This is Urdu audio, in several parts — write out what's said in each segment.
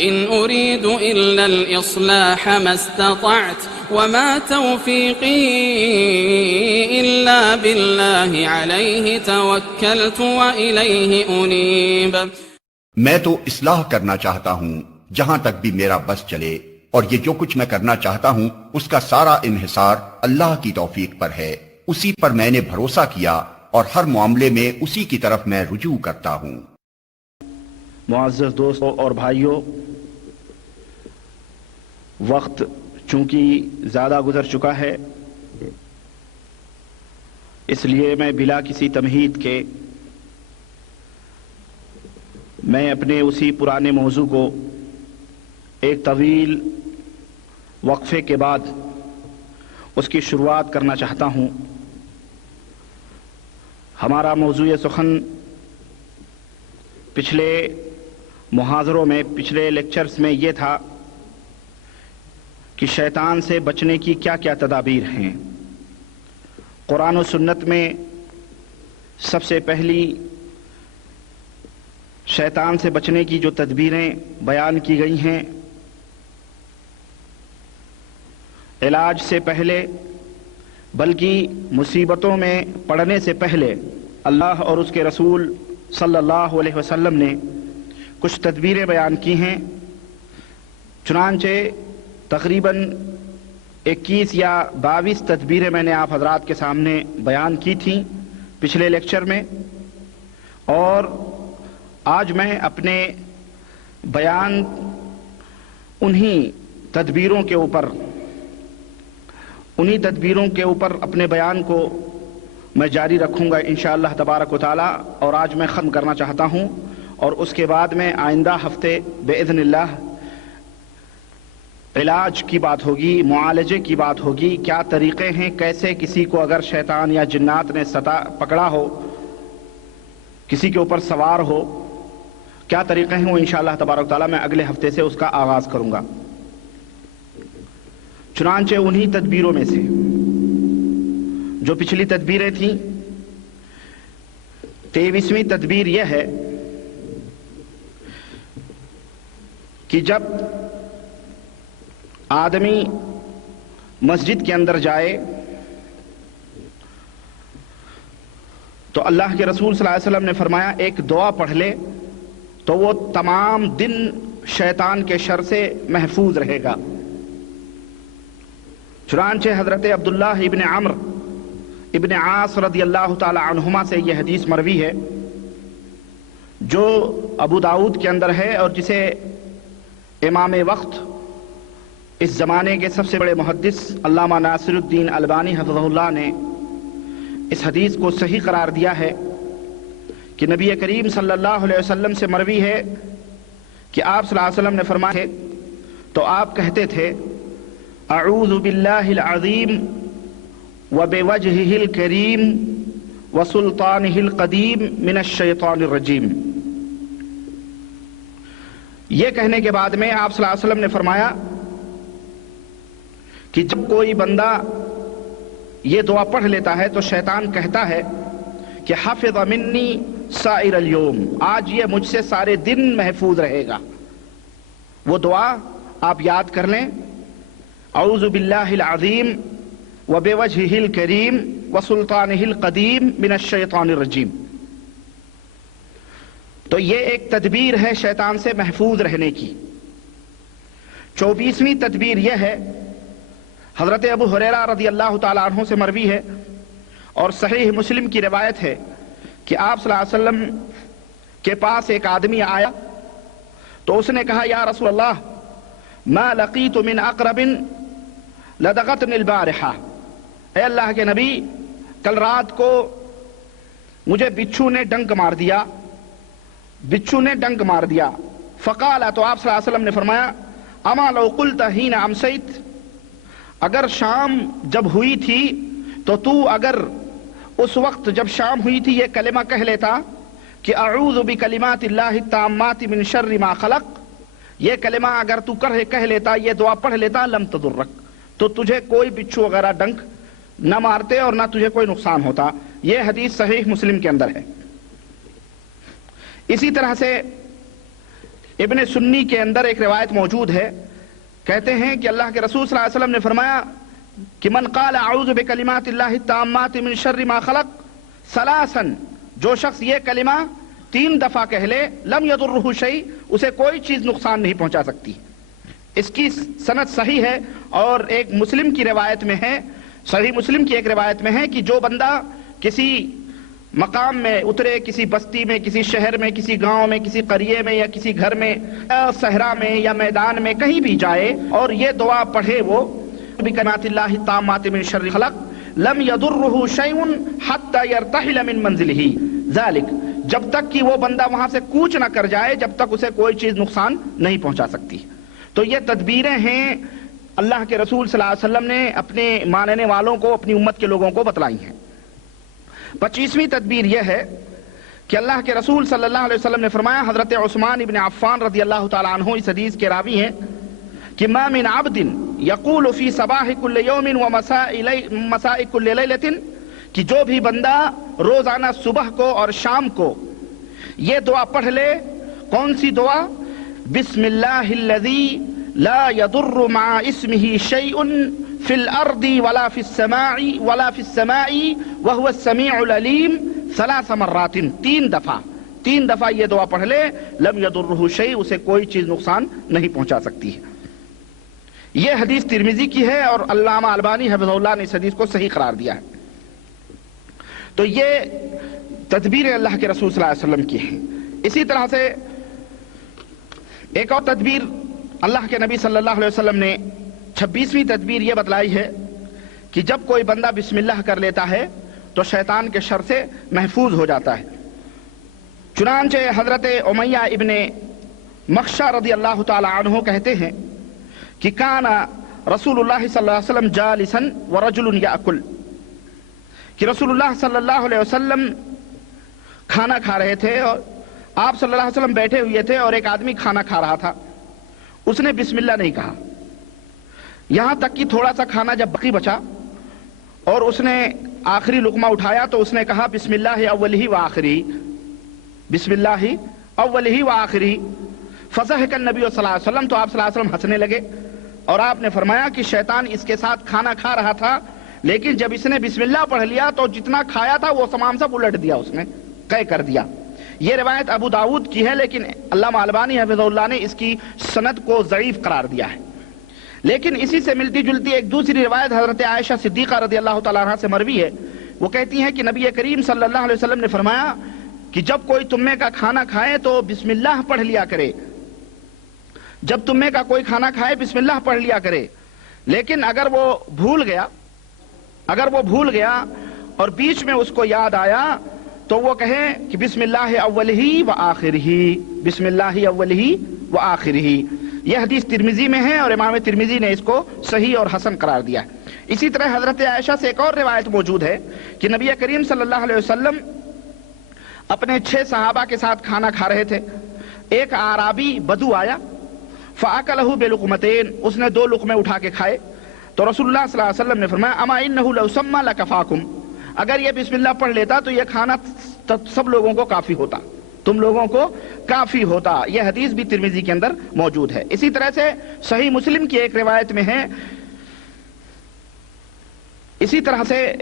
إن أريد إلا الإصلاح ما استطعت وما توفيقي إلا بالله عليه توكلت وإليه أنيب۔ میں تو اصلاح کرنا چاہتا ہوں جہاں تک بھی میرا بس چلے، اور یہ جو کچھ میں کرنا چاہتا ہوں اس کا سارا انحصار اللہ کی توفیق پر ہے، اسی پر میں نے بھروسہ کیا اور ہر معاملے میں اسی کی طرف میں رجوع کرتا ہوں۔ معزز دوستوں اور بھائیوں، وقت چونکہ زیادہ گزر چکا ہے، اس لیے میں بلا کسی تمہید کے میں اپنے اسی پرانے موضوع کو ایک طویل وقفے کے بعد اس کی شروعات کرنا چاہتا ہوں۔ ہمارا موضوع سخن پچھلے محاضروں میں، پچھلے لیکچرز میں یہ تھا کہ شیطان سے بچنے کی کیا کیا تدابیر ہیں۔ قرآن و سنت میں سب سے پہلی شیطان سے بچنے کی جو تدبیریں بیان کی گئی ہیں، علاج سے پہلے بلکہ مصیبتوں میں پڑنے سے پہلے اللہ اور اس کے رسول صلی اللہ علیہ وسلم نے کچھ تدبیریں بیان کی ہیں۔ چنانچہ تقریباً 21 یا 22 تدبیریں میں نے آپ حضرات کے سامنے بیان کی تھیں پچھلے لیکچر میں، اور آج میں اپنے بیان انہی تدبیروں کے اوپر اپنے بیان کو میں جاری رکھوں گا انشاءاللہ تبارک و تعالی، اور آج میں ختم کرنا چاہتا ہوں، اور اس کے بعد میں آئندہ ہفتے باذن اللہ علاج کی بات ہوگی، معالجے کی بات ہوگی، کیا طریقے ہیں، کیسے کسی کو اگر شیطان یا جنات نے پکڑا ہو، کسی کے اوپر سوار ہو، کیا طریقے ہیں، وہ انشاءاللہ تبارک و تعالی میں اگلے ہفتے سے اس کا آغاز کروں گا۔ چنانچہ انہی تدبیروں میں سے جو پچھلی تدبیریں تھیں، 23ویں تدبیر یہ ہے کہ جب آدمی مسجد کے اندر جائے تو اللہ کے رسول صلی اللہ علیہ وسلم نے فرمایا ایک دعا پڑھ لے تو وہ تمام دن شیطان کے شر سے محفوظ رہے گا۔ چنانچہ حضرت عبداللہ ابن عمرو ابن عاص رضی اللہ تعالی عنہما سے یہ حدیث مروی ہے جو ابو داؤد کے اندر ہے، اور جسے امام وقت اس زمانے کے سب سے بڑے محدث علامہ ناصر الدین البانی حفظہ اللہ نے اس حدیث کو صحیح قرار دیا ہے کہ نبی کریم صلی اللہ علیہ وسلم سے مروی ہے کہ آپ صلی اللہ علیہ وسلم نے فرمایا تو آپ کہتے تھے اعوذ باللہ العظیم وبوجہہ الکریم وسلطانہ القدیم من الشیطان الرجیم۔ یہ کہنے کے بعد میں آپ صلی اللہ علیہ وسلم نے فرمایا کہ جب کوئی بندہ یہ دعا پڑھ لیتا ہے تو شیطان کہتا ہے کہ حفظ منی سائر اليوم، آج یہ مجھ سے سارے دن محفوظ رہے گا۔ وہ دعا آپ یاد کر لیں، اعوذ باللہ العظیم وبوجہہ الکریم وسلطانہ القدیم من الشیطان الرجیم۔ تو یہ ایک تدبیر ہے شیطان سے محفوظ رہنے کی۔ 24ویں تدبیر یہ ہے، حضرت ابو ہریرہ رضی اللہ تعالی عنہ سے مروی ہے اور صحیح مسلم کی روایت ہے کہ آپ صلی اللہ علیہ وسلم کے پاس ایک آدمی آیا تو اس نے کہا یا رسول اللہ ما لقیت من اقرب لدغتنی البارحہ، اے اللہ کے نبی کل رات کو مجھے بچھو نے ڈنک مار دیا۔ فقال، تو آپ صلی اللہ علیہ وسلم نے فرمایا اما لو قلت حین امسیت، اگر شام جب ہوئی تھی تو اگر اس وقت جب شام ہوئی تھی یہ کلمہ کہہ لیتا کہ اعوذ بکلمات اللہ التامات من شر ما خلق، یہ کلمہ اگر تو کہہ لیتا، یہ دعا پڑھ لیتا، لم تضرک، تو تجھے کوئی بچھو وغیرہ ڈنک نہ مارتے اور نہ تجھے کوئی نقصان ہوتا۔ یہ حدیث صحیح مسلم کے اندر ہے۔ اسی طرح سے ابن سنی کے اندر ایک روایت موجود ہے، کہتے ہیں کہ اللہ کے رسول صلی اللہ علیہ وسلم نے فرمایا کہ من قال اعوذ بکلمات اللہ التامات من شر ما خلق ثلاثا، جو شخص یہ کلمہ 3 دفعہ کہہ لے، لم یضرہ شیء، اسے کوئی چیز نقصان نہیں پہنچا سکتی۔ اس کی سند صحیح ہے، اور ایک مسلم کی روایت میں ہے، صحیح مسلم کی ایک روایت میں ہے کہ جو بندہ کسی مقام میں اترے، کسی بستی میں، کسی شہر میں، کسی گاؤں میں، کسی قریے میں، یا کسی گھر میں، صحرا میں یا میدان میں کہیں بھی جائے اور یہ دعا پڑھے، وہ بکلمات اللہ التامات من شر خلق لم یضرہ شیء حتی یرتحل من منزلہ ذلک، جب تک کہ وہ بندہ وہاں سے کوچ نہ کر جائے جب تک اسے کوئی چیز نقصان نہیں پہنچا سکتی۔ تو یہ تدبیریں ہیں اللہ کے رسول صلی اللہ علیہ وسلم نے اپنے ماننے والوں کو، اپنی امت کے لوگوں کو بتلائی ہیں۔ 25ویں تدبیر یہ ہے کہ اللہ کے رسول صلی اللہ علیہ وسلم نے فرمایا، حضرت عثمان ابن عفان رضی اللہ تعالیٰ عنہ اس حدیث کے راوی ہیں کہ ما من عبد یقول فی صباح کل یوم ومساء کل لیلۃ، کہ جو بھی بندہ روزانہ صبح کو اور شام کو یہ دعا پڑھ لے، کون سی دعا؟ بسم اللہ الذی لا یضر مع اسمہ شیء فی الارض ولا فی السماء وهو السمیع العلیم 3 مرات، 3 دفعہ یہ دعا پڑھ لے، لم یضرہ شیء، اسے کوئی چیز نقصان نہیں پہنچا سکتی ہے۔ یہ حدیث ترمذی کی ہے اور علامہ البانی حفظہ اللہ نے اس حدیث کو صحیح قرار دیا ہے۔ تو یہ تدبیر اللہ کے رسول صلی اللہ علیہ وسلم کی ہیں۔ اسی طرح سے ایک اور تدبیر اللہ کے نبی صلی اللہ علیہ وسلم نے 26ویں تدبیر یہ بتلائی ہے کہ جب کوئی بندہ بسم اللہ کر لیتا ہے تو شیطان کے شر سے محفوظ ہو جاتا ہے۔ چنانچہ حضرت امیہ ابن مخشہ رضی اللہ تعالی عنہ کہتے ہیں کہ کان رسول اللہ صلی اللہ علیہ وسلم جالسا ورجل یاکل، کہ رسول اللہ صلی اللہ علیہ وسلم کھانا کھا رہے تھے اور آپ صلی اللہ علیہ وسلم بیٹھے ہوئے تھے اور ایک آدمی کھانا کھا رہا تھا، اس نے بسم اللہ نہیں کہا، یہاں تک کہ تھوڑا سا کھانا جب باقی بچا اور اس نے آخری لقمہ اٹھایا تو اس نے کہا بسم اللہ اولہ وآخرہ، بسم اللہ اولہ وآخرہ، فضحک النبی صلی اللہ علیہ وسلم، تو آپ صلی اللہ علیہ وسلم ہنسنے لگے اور آپ نے فرمایا کہ شیطان اس کے ساتھ کھانا کھا رہا تھا، لیکن جب اس نے بسم اللہ پڑھ لیا تو جتنا کھایا تھا وہ تمام سب الٹ دیا، اس نے قے کر دیا۔ یہ روایت ابو داؤد کی ہے، لیکن علامہ البانی حفظہ اللہ نے اس کی سند کو ضعیف قرار دیا ہے۔ لیکن اسی سے ملتی جلتی ایک دوسری روایت حضرت عائشہ صدیقہ رضی اللہ تعالیٰ عنہ سے مروی ہے، وہ کہتی ہیں کہ نبی کریم صلی اللہ علیہ وسلم نے فرمایا کہ جب کوئی تم میں کا کھانا کھائے تو بسم اللہ پڑھ لیا کرے، جب تم میں کا کوئی کھانا کھائے بسم اللہ پڑھ لیا کرے، لیکن اگر وہ بھول گیا اور بیچ میں اس کو یاد آیا تو وہ کہے کہ بسم اللہ اولہ وآخرہ، بسم اللہ اولہ وآخرہ۔ یہ حدیث ترمذی میں ہے اور امام ترمذی نے اس کو صحیح اور حسن قرار دیا ہے۔ اسی طرح حضرت عائشہ سے ایک اور روایت موجود ہے کہ نبی کریم صلی اللہ علیہ وسلم اپنے 6 صحابہ کے ساتھ کھانا کھا رہے تھے، ایک اعرابی بدو آیا، فاکلہ بلقمتین، اس نے 2 لقمے اٹھا کے کھائے، تو رسول اللہ صلی اللہ علیہ وسلم نے فرمایا اما انہ لو سمى لکفاکم، اگر یہ بسم اللہ پڑھ لیتا تو یہ کھانا سب لوگوں کو کافی ہوتا، تم لوگوں کو کافی ہوتا۔ یہ حدیث بھی ترمذی کے اندر موجود ہے۔ اسی طرح سے صحیح مسلم کی ایک روایت میں ہے، اسی طرح سے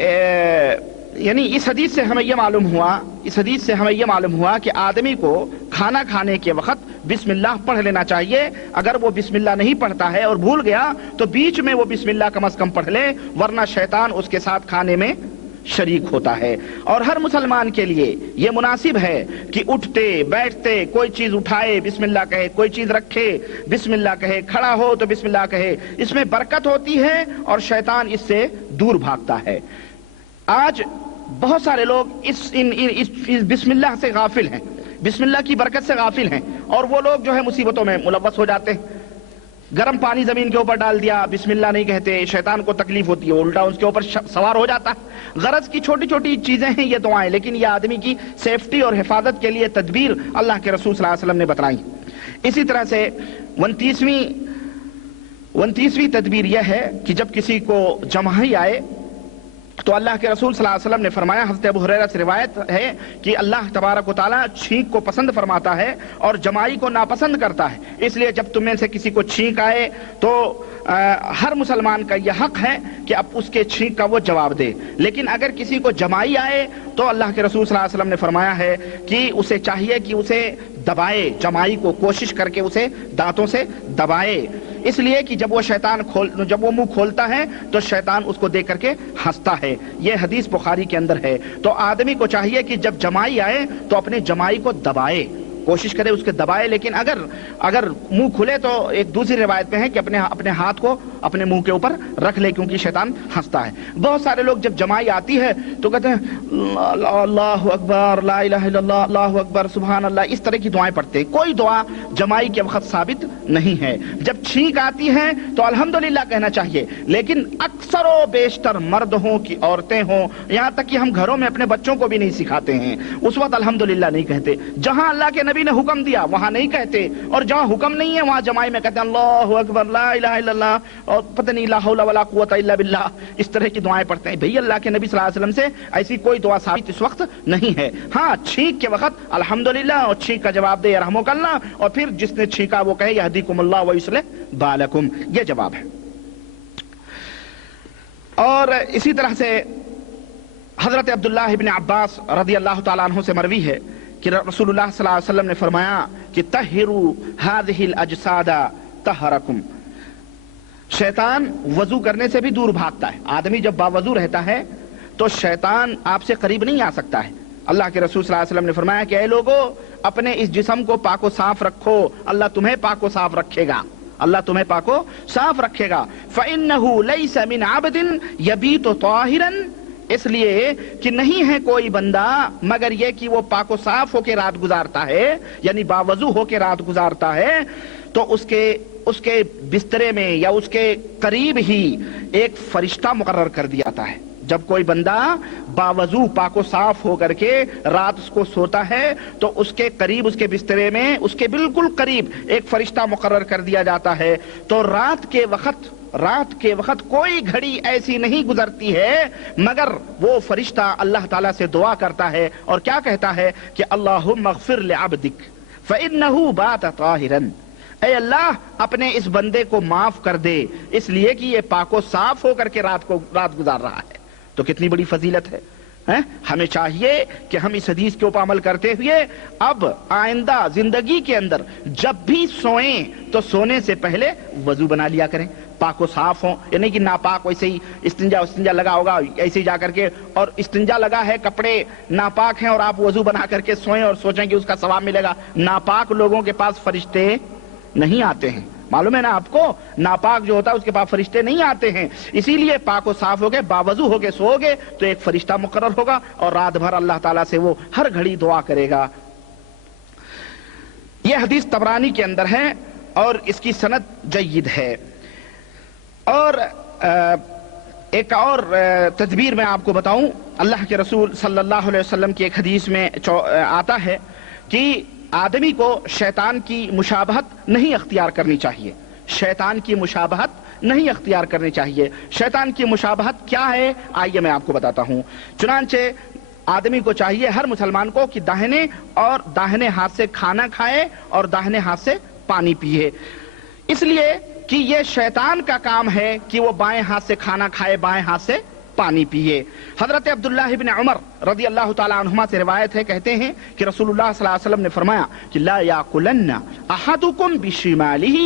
یعنی اس حدیث سے ہمیں یہ معلوم ہوا کہ آدمی کو کھانا کھانے کے وقت بسم اللہ پڑھ لینا چاہیے۔ اگر وہ بسم اللہ نہیں پڑھتا ہے اور بھول گیا تو بیچ میں وہ بسم اللہ کم از کم پڑھ لے، ورنہ شیطان اس کے ساتھ کھانے میں شریک ہوتا ہے۔ اور ہر مسلمان کے لیے یہ مناسب ہے کہ اٹھتے بیٹھتے کوئی چیز اٹھائے بسم اللہ کہے، کوئی چیز رکھے بسم اللہ کہے، کھڑا ہو تو بسم اللہ کہے، اس میں برکت ہوتی ہے اور شیطان اس سے دور بھاگتا ہے۔ آج بہت سارے لوگ اس بسم اللہ سے غافل ہیں، بسم اللہ کی برکت سے غافل ہیں، اور وہ لوگ جو ہے مصیبتوں میں ملوث ہو جاتے ہیں۔ گرم پانی زمین کے اوپر ڈال دیا، بسم اللہ نہیں کہتے، شیطان کو تکلیف ہوتی ہے، الٹا اس کے اوپر سوار ہو جاتا ہے۔ غرض کی چھوٹی چھوٹی چیزیں ہیں یہ دعائیں، لیکن یہ آدمی کی سیفٹی اور حفاظت کے لیے تدبیر اللہ کے رسول صلی اللہ علیہ وسلم نے بتلائی۔ اسی طرح سے 29ویں تدبیر یہ ہے کہ جب کسی کو جماہی آئے تو اللہ کے رسول صلی اللہ علیہ وسلم نے فرمایا، حضرت ابو ہریرہ سے روایت ہے کہ اللہ تبارک و تعالیٰ چھینک کو پسند فرماتا ہے اور جمائی کو ناپسند کرتا ہے۔ اس لیے جب تم میں سے کسی کو چھینک آئے تو ہر مسلمان کا یہ حق ہے کہ اب اس کے چھینک کا وہ جواب دے، لیکن اگر کسی کو جمائی آئے تو اللہ کے رسول صلی اللہ علیہ وسلم نے فرمایا ہے کہ اسے چاہیے کہ اسے دبائے، جمائی کو کوشش کر کے اسے دانتوں سے دبائے، اس لیے کہ جب وہ منہ کھولتا ہے تو شیطان اس کو دیکھ کر کے ہنستا ہے۔ یہ حدیث بخاری کے اندر ہے۔ تو آدمی کو چاہیے کہ جب جمائی آئے تو اپنے جمائی کو دبائے، کوشش کرے اس کے دبائے، لیکن اگر منہ کھلے تو ایک دوسری روایت میں ہے کہ اپنے ہاتھ کو اپنے منہ کے اوپر رکھ لے، کیونکہ شیطان ہنستا ہے۔ بہت سارے لوگ جب جمائی آتی ہے تو کہتے ہیں اللہ اکبر، لا الہ الا اللہ، اللہ اکبر، سبحان اللہ، اس طرح کی دعائیں پڑھتے ہیں۔ کوئی دعا جمائی کے وقت ثابت نہیں ہے۔ جب چھینک آتی ہے تو الحمدللہ کہنا چاہیے، لیکن اکثر و بیشتر مرد ہوں کہ عورتیں ہوں، یہاں تک کہ ہم گھروں میں اپنے بچوں کو بھی نہیں سکھاتے ہیں، اس وقت الحمدللہ نہیں کہتے۔ جہاں اللہ کے نبی نے حکم دیا وہاں نہیں کہتے، اور جہاں حکم نہیں ہے وہاں جمائی میں کہتے ہیں اللہ اکبر، لا الہ الا اللہ، اور پتہ نہیں لا حول ولا قوت الا باللہ، اس طرح کی دعائیں پڑھتے ہیں۔ بھئی اللہ کے نبی صلی اللہ علیہ وسلم سے ایسی کوئی دعا ثابت اس وقت نہیں ہے۔ ہاں چھینک کے وقت الحمدللہ، اور چھینک کا جواب دے یرحمک اللہ، اور پھر جس نے چھینکا وہ کہے یہدیکم اللہ ویصلح بالکم، یہ جواب ہے۔ اور اسی طرح سے حضرت عبداللہ ابن عباس رضی اللہ تعالیٰ عنہ سے مروی ہے کہ رسول اللہ صلی اللہ علیہ وسلم نے فرمایا کہ طہروا هذه الاجساد طہرکم، شیطان وضو کرنے سے بھی دور بھاگتا ہے۔ آدمی جب باوضو رہتا ہے تو شیطان آپ سے قریب نہیں آ سکتا ہے۔ اللہ کے رسول صلی اللہ علیہ وسلم نے فرمایا کہ اے لوگو، اپنے اس جسم کو پاک و صاف رکھو، اللہ تمہیں پاک و صاف رکھے گا، اللہ تمہیں پاک و صاف رکھے گا۔ فإنه ليس من عبد يبيت طاهرا، اس لیے کہ نہیں ہے کوئی بندہ مگر یہ کہ وہ پاک و صاف ہو کے رات گزارتا ہے، یعنی باوضو ہو کے رات گزارتا ہے، تو اس کے بسترے میں یا اس کے قریب ہی ایک فرشتہ مقرر کر دیا جاتا ہے۔ جب کوئی بندہ باوضو پاک و صاف ہو کر کے رات اس کو سوتا ہے تو اس کے قریب، اس کے بسترے میں اس کے بالکل قریب ایک فرشتہ مقرر کر دیا جاتا ہے۔ تو رات کے وقت کوئی گھڑی ایسی نہیں گزرتی ہے مگر وہ فرشتہ اللہ تعالیٰ سے دعا کرتا ہے اور کیا کہتا ہے کہ اللہم اغفر لعبدک فإنہ بات طاہرا، اے اللہ اپنے اس بندے کو معاف کر دے، اس لیے کہ یہ پاک و صاف ہو کر کے رات گزار رہا ہے۔ تو کتنی بڑی فضیلت ہے۔ ہمیں چاہیے کہ ہم اس حدیث کے اوپر عمل کرتے ہوئے اب آئندہ زندگی کے اندر جب بھی سوئیں تو سونے سے پہلے وضو بنا لیا کریں، پاک و صاف ہوں، یعنی کہ ناپاک ویسے ہی استنجا لگا ہوگا ایسے ہی جا کر کے، اور استنجا لگا ہے، کپڑے ناپاک ہیں اور آپ وضو بنا کر کے سوئیں اور سوچیں کہ اس کا ثواب ملے گا۔ ناپاک لوگوں کے پاس فرشتے نہیں آتے ہیں، معلوم ہے نا آپ کو، ناپاک جو ہوتا ہے اس کے پاس فرشتے نہیں آتے ہیں۔ اسی لیے پاک و صاف ہو گئے، باوضو ہو کے سو گے تو ایک فرشتہ مقرر ہوگا اور رات بھر اللہ تعالیٰ سے وہ ہر گھڑی دعا کرے گا۔ یہ حدیث طبرانی کے اندر ہے اور اس کی سند جید ہے۔ اور ایک اور تدبیر میں آپ کو بتاؤں، اللہ کے رسول صلی اللہ علیہ وسلم کی ایک حدیث میں آتا ہے کہ آدمی کو شیطان کی مشابہت نہیں اختیار کرنی چاہیے، شیطان کی مشابہت نہیں اختیار کرنی چاہیے۔ شیطان کی مشابہت کیا ہے آئیے میں آپ کو بتاتا ہوں۔ چنانچہ آدمی کو چاہیے، ہر مسلمان کو، کہ داہنے ہاتھ سے کھانا کھائے اور داہنے ہاتھ سے پانی پیے، اس لیے کہ یہ شیطان کا کام ہے کہ وہ بائیں ہاتھ سے کھانا کھائے، بائیں ہاتھ سے پانی پیے۔ حضرت عبداللہ ابن عمر رضی اللہ تعالی عنہما سے روایت ہے، کہتے ہیں کہ رسول اللہ صلی اللہ علیہ وسلم نے فرمایا کہ لا یاکلن احدکم بشمالہ،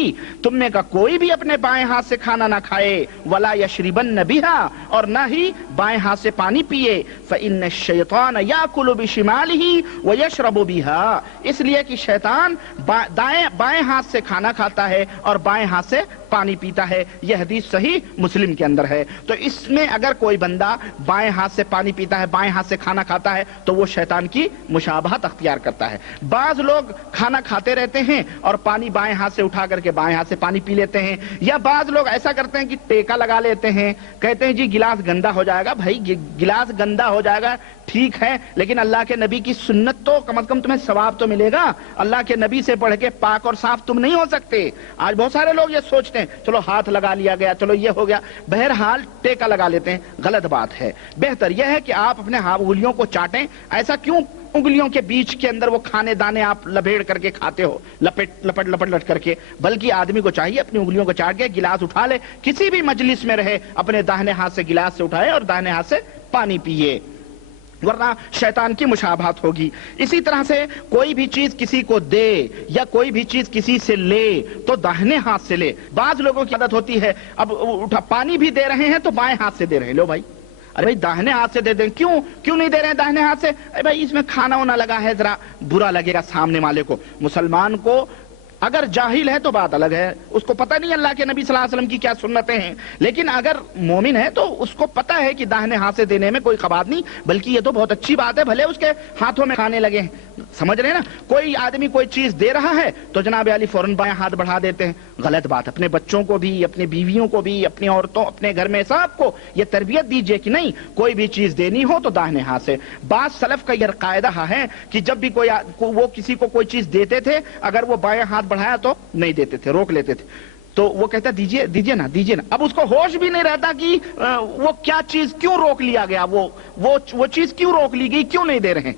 تم میں کا کوئی بھی اپنے بائیں ہاتھ سے کھانا نہ کھائے، ولا یشربن بہا، اور نہ ہی بائیں ہاتھ سے پانی پیے، فإن الشیطان یاکل بشمالہ ویشرب بہا، اس لیے کہ شیطان بائیں ہاتھ سے کھانا کھاتا ہے اور بائیں ہاتھ سے پانی پیتا ہے۔ یہ حدیث صحیح مسلم کے اندر ہے۔ تو اس میں اگر کوئی بندہ بائیں ہاتھ سے پانی پیتا ہے، بائیں ہاتھ سے کھانا کھاتا ہے، تو وہ شیطان کی مشابہت اختیار کرتا ہے۔ بعض لوگ کھانا کھاتے رہتے ہیں اور پانی بائیں ہاتھ سے اٹھا کر کے بائیں ہاتھ سے پانی پی لیتے ہیں، یا بعض لوگ ایسا کرتے ہیں کہ ٹیکا لگا لیتے ہیں، کہتے ہیں جی گلاس گندا ہو جائے گا۔ بھائی گلاس گندا ہو جائے گا، ٹھیک ہے، لیکن اللہ کے نبی کی سنت تو کم از کم تمہیں ثواب تو ملے گا۔ اللہ کے نبی سے پڑھ کے پاک اور صاف تم نہیں ہو سکتے۔ آج بہت سارے لوگ یہ سوچتے ہیں چلو ہاتھ لگا لیا گیا، چلو یہ ہو گیا، بہرحال ٹیکا لگا لیتے ہیں، غلط بات ہے۔ بہتر یہ ہے کہ آپ اپنے انگلیوں کو چاٹیں۔ ایسا کیوں انگلیوں کے بیچ کے اندر وہ کھانے دانے آپ لپیٹ کر کے کھاتے ہو، لپٹ کر کے؟ بلکہ آدمی کو چاہیے اپنی انگلیوں کو چاٹ کے گلاس اٹھا لے، کسی بھی مجلس میں رہے اپنے داہنے ہاتھ سے گلاس سے اٹھائے اور داہنے ہاتھ سے پانی پیئے، ورنہ شیطان کی مشابہت ہوگی۔ اسی طرح سے کوئی بھی چیز کسی کو دے یا کوئی بھی چیز کسی سے لے تو داہنے ہاتھ سے لے۔ بعض لوگوں کی عادت ہوتی ہے اب پانی بھی دے رہے ہیں تو بائیں ہاتھ سے دے رہے ہیں، لو بھائی ارے بھائی داہنے ہاتھ سے دے دیں، کیوں نہیں دے رہے ہیں داہنے ہاتھ سے؟ ارے بھائی اس میں کھانا ہونا لگا ہے، ذرا برا لگے گا سامنے والے کو۔ مسلمان کو اگر جاہل ہے تو بات الگ ہے، اس کو پتہ نہیں اللہ کے نبی صلی اللہ علیہ وسلم کی کیا سنتیں ہیں، لیکن اگر مومن ہے تو اس کو پتہ ہے کہ داہنے ہاتھ سے دینے میں کوئی خبات نہیں، بلکہ یہ تو بہت اچھی بات ہے، بھلے اس کے ہاتھوں میں کھانے لگے ہیں۔ سمجھ رہے ہیں نا؟ کوئی آدمی کوئی چیز دے رہا ہے تو جناب علی فوراً بائیں ہاتھ بڑھا دیتے ہیں، غلط بات۔ اپنے بچوں کو بھی، اپنی بیویوں کو بھی، اپنی عورتوں، اپنے گھر میں سب کو یہ تربیت دیجیے کہ نہیں، کوئی بھی چیز دینی ہو تو داہنے ہاتھ سے۔ بعض سلف کا یہ قاعدہ ہے کہ جب بھی وہ کسی کو کوئی چیز دیتے تھے، اگر وہ بائیں ہاتھ بڑھایا تو نہیں دیتے تھے، روک لیتے تھے، تو وہ کہتا دیجیے نا۔ اب اس کو ہوش بھی نہیں رہتا کہ وہ کیا چیز کیوں روک لیا گیا، وہ چیز کیوں روک لی گئی، کیوں نہیں دے رہے ہیں۔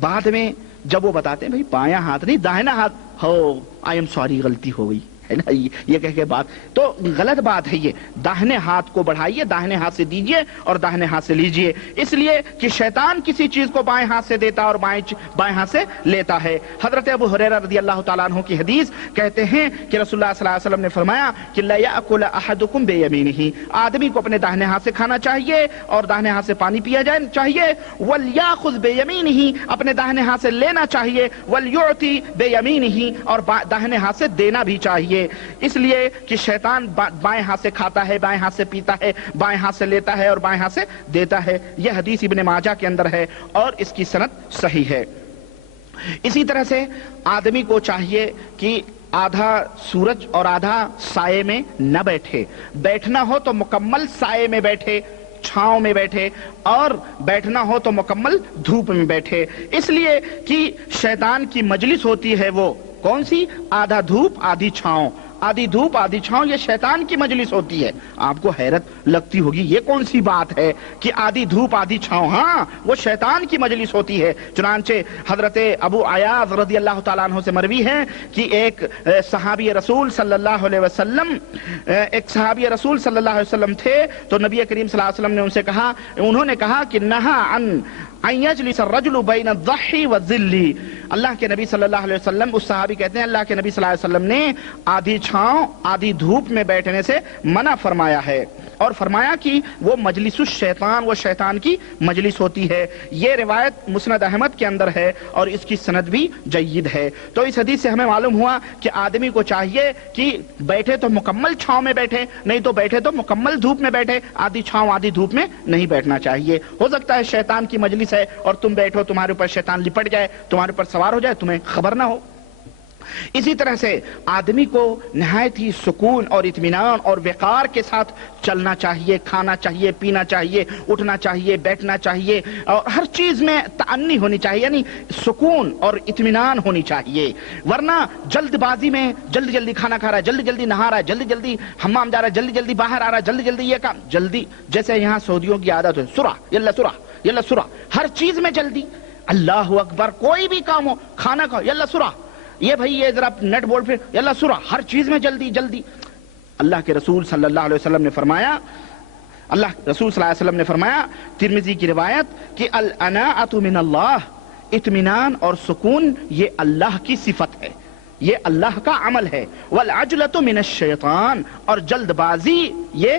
بعد میں جب وہ بتاتے ہیں بھائی بایاں ہاتھ نہیں داہنا ہاتھ، ہو آئی ایم سوری غلطی ہو گئی ہے نا، یہ کہہ کے بات تو غلط بات ہے۔ یہ داہنے ہاتھ کو بڑھائیے، داہنے ہاتھ سے دیجیے اور داہنے ہاتھ سے لیجیے، اس لیے کہ شیطان کسی چیز کو بائیں ہاتھ سے دیتا اور بائیں ہاتھ سے لیتا ہے۔ حضرت ابو ہریرہ رضی اللہ تعالیٰ عنہ کی حدیث کہتے ہیں کہ رسول اللہ صلی اللہ علیہ وسلم نے فرمایا کہ لا یأکل احدکم بیمینہ، آدمی کو اپنے داہنے ہاتھ سے کھانا چاہیے اور داہنے ہاتھ سے پانی پیا جائے چاہیے، ولیاخذ بیمینہ، اپنے داہنے ہاتھ سے لینا چاہیے، ولیعطی بیمینہ، اور داہنے ہاتھ سے دینا بھی چاہیے، اس لیے کہ شیطان بائیں ہاتھ سے کھاتا ہے، بائیں ہاتھ سے پیتا ہے، بائیں ہاتھ سے لیتا ہے اور بائیں ہاتھ سے دیتا ہے۔ یہ حدیث ابن ماجہ کے اندر ہے اور اس کی سند صحیح ہے۔ اسی طرح سے آدمی کو چاہیے کہ آدھا سورج اور آدھا سائے میں نہ بیٹھے، بیٹھنا ہو تو مکمل سائے میں بیٹھے، چھاؤں میں بیٹھے، اور بیٹھنا ہو تو مکمل دھوپ میں بیٹھے، اس لیے کہ شیطان کی مجلس ہوتی ہے وہ کون سی؟ آدھا دھوپ آدھی چھاؤں، آدھی دھوپ آدھی چھاؤں، یہ شیطان کی مجلس ہوتی ہے۔ آپ کو حیرت لگتی ہوگی یہ کون سی بات ہے کہ آدھی دھوپ آدھی چھاؤں؟ ہاں وہ شیطان کی مجلس ہوتی ہے۔ چنانچہ حضرت ابو عیاض رضی اللہ تعالیٰ عنہ سے مروی ہے کہ ایک صحابی رسول صلی اللہ علیہ وسلم تھے، تو نبی کریم صلی اللہ علیہ وسلم نے انہوں نے کہا کہ نہا عن یجلس الرجل بین الضحی والظل، اللہ کے نبی صلی اللہ علیہ وسلم، اس صحابی کہتے ہیں اللہ کے نبی صلی اللہ علیہ وسلم نے آدھی چھاؤں آدھی دھوپ میں بیٹھنے سے منع فرمایا ہے، اور فرمایا کہ وہ مجلس الشیطان، وہ شیطان کی مجلس ہوتی ہے۔ یہ روایت مسند احمد کے اندر ہے اور اس کی سند بھی جید ہے۔ تو اس حدیث سے ہمیں معلوم ہوا کہ آدمی کو چاہیے کہ بیٹھے تو مکمل چھاؤں میں بیٹھے، نہیں تو بیٹھے تو مکمل دھوپ میں بیٹھے، آدھی چھاؤں آدھی دھوپ میں نہیں بیٹھنا چاہیے۔ ہو سکتا ہے شیطان کی مجلس ہے اور تم بیٹھو، تمہارے اوپر شیطان لپٹ جائے، تمہارے اوپر سوار ہو جائے، تمہیں خبر نہ ہو۔ اسی طرح سے آدمی کو نہایت ہی سکون اور اطمینان اور وقار کے ساتھ چلنا چاہیے، کھانا چاہیے، پینا چاہیے، اٹھنا چاہیے، بیٹھنا چاہیے، اور ہر چیز میں تأنی ہونی چاہیے، یعنی سکون اور اطمینان ہونی چاہیے۔ ورنہ جلد بازی میں جلدی جلدی کھانا کھا رہا ہے، جلدی جلدی نہا رہا ہے، جلدی جلدی حمام جا رہا ہے، جلدی جلدی باہر آ رہا ہے، جلدی جلدی یہ کام، جلدی، جیسے یہاں سعودیوں کی عادت ہے، سرعہ یلا سرعہ یلا سرعہ، ہر چیز میں جلدی۔ اللہ اکبر، کوئی بھی کام ہو، کھانا کھاؤ یلا سرعہ، یہ بھائی یہ ذرا نٹ بولٹ پھر یلا سرعہ، ہر چیز میں جلدی جلدی۔ اللہ کے رسول صلی اللہ علیہ وسلم نے فرمایا، ترمذی کی روایت کہ الاناۃ من اللہ، اطمینان اور سکون یہ اللہ کی صفت ہے، یہ اللہ کا عمل ہے، والعجلۃ من الشیطان، اور جلد بازی یہ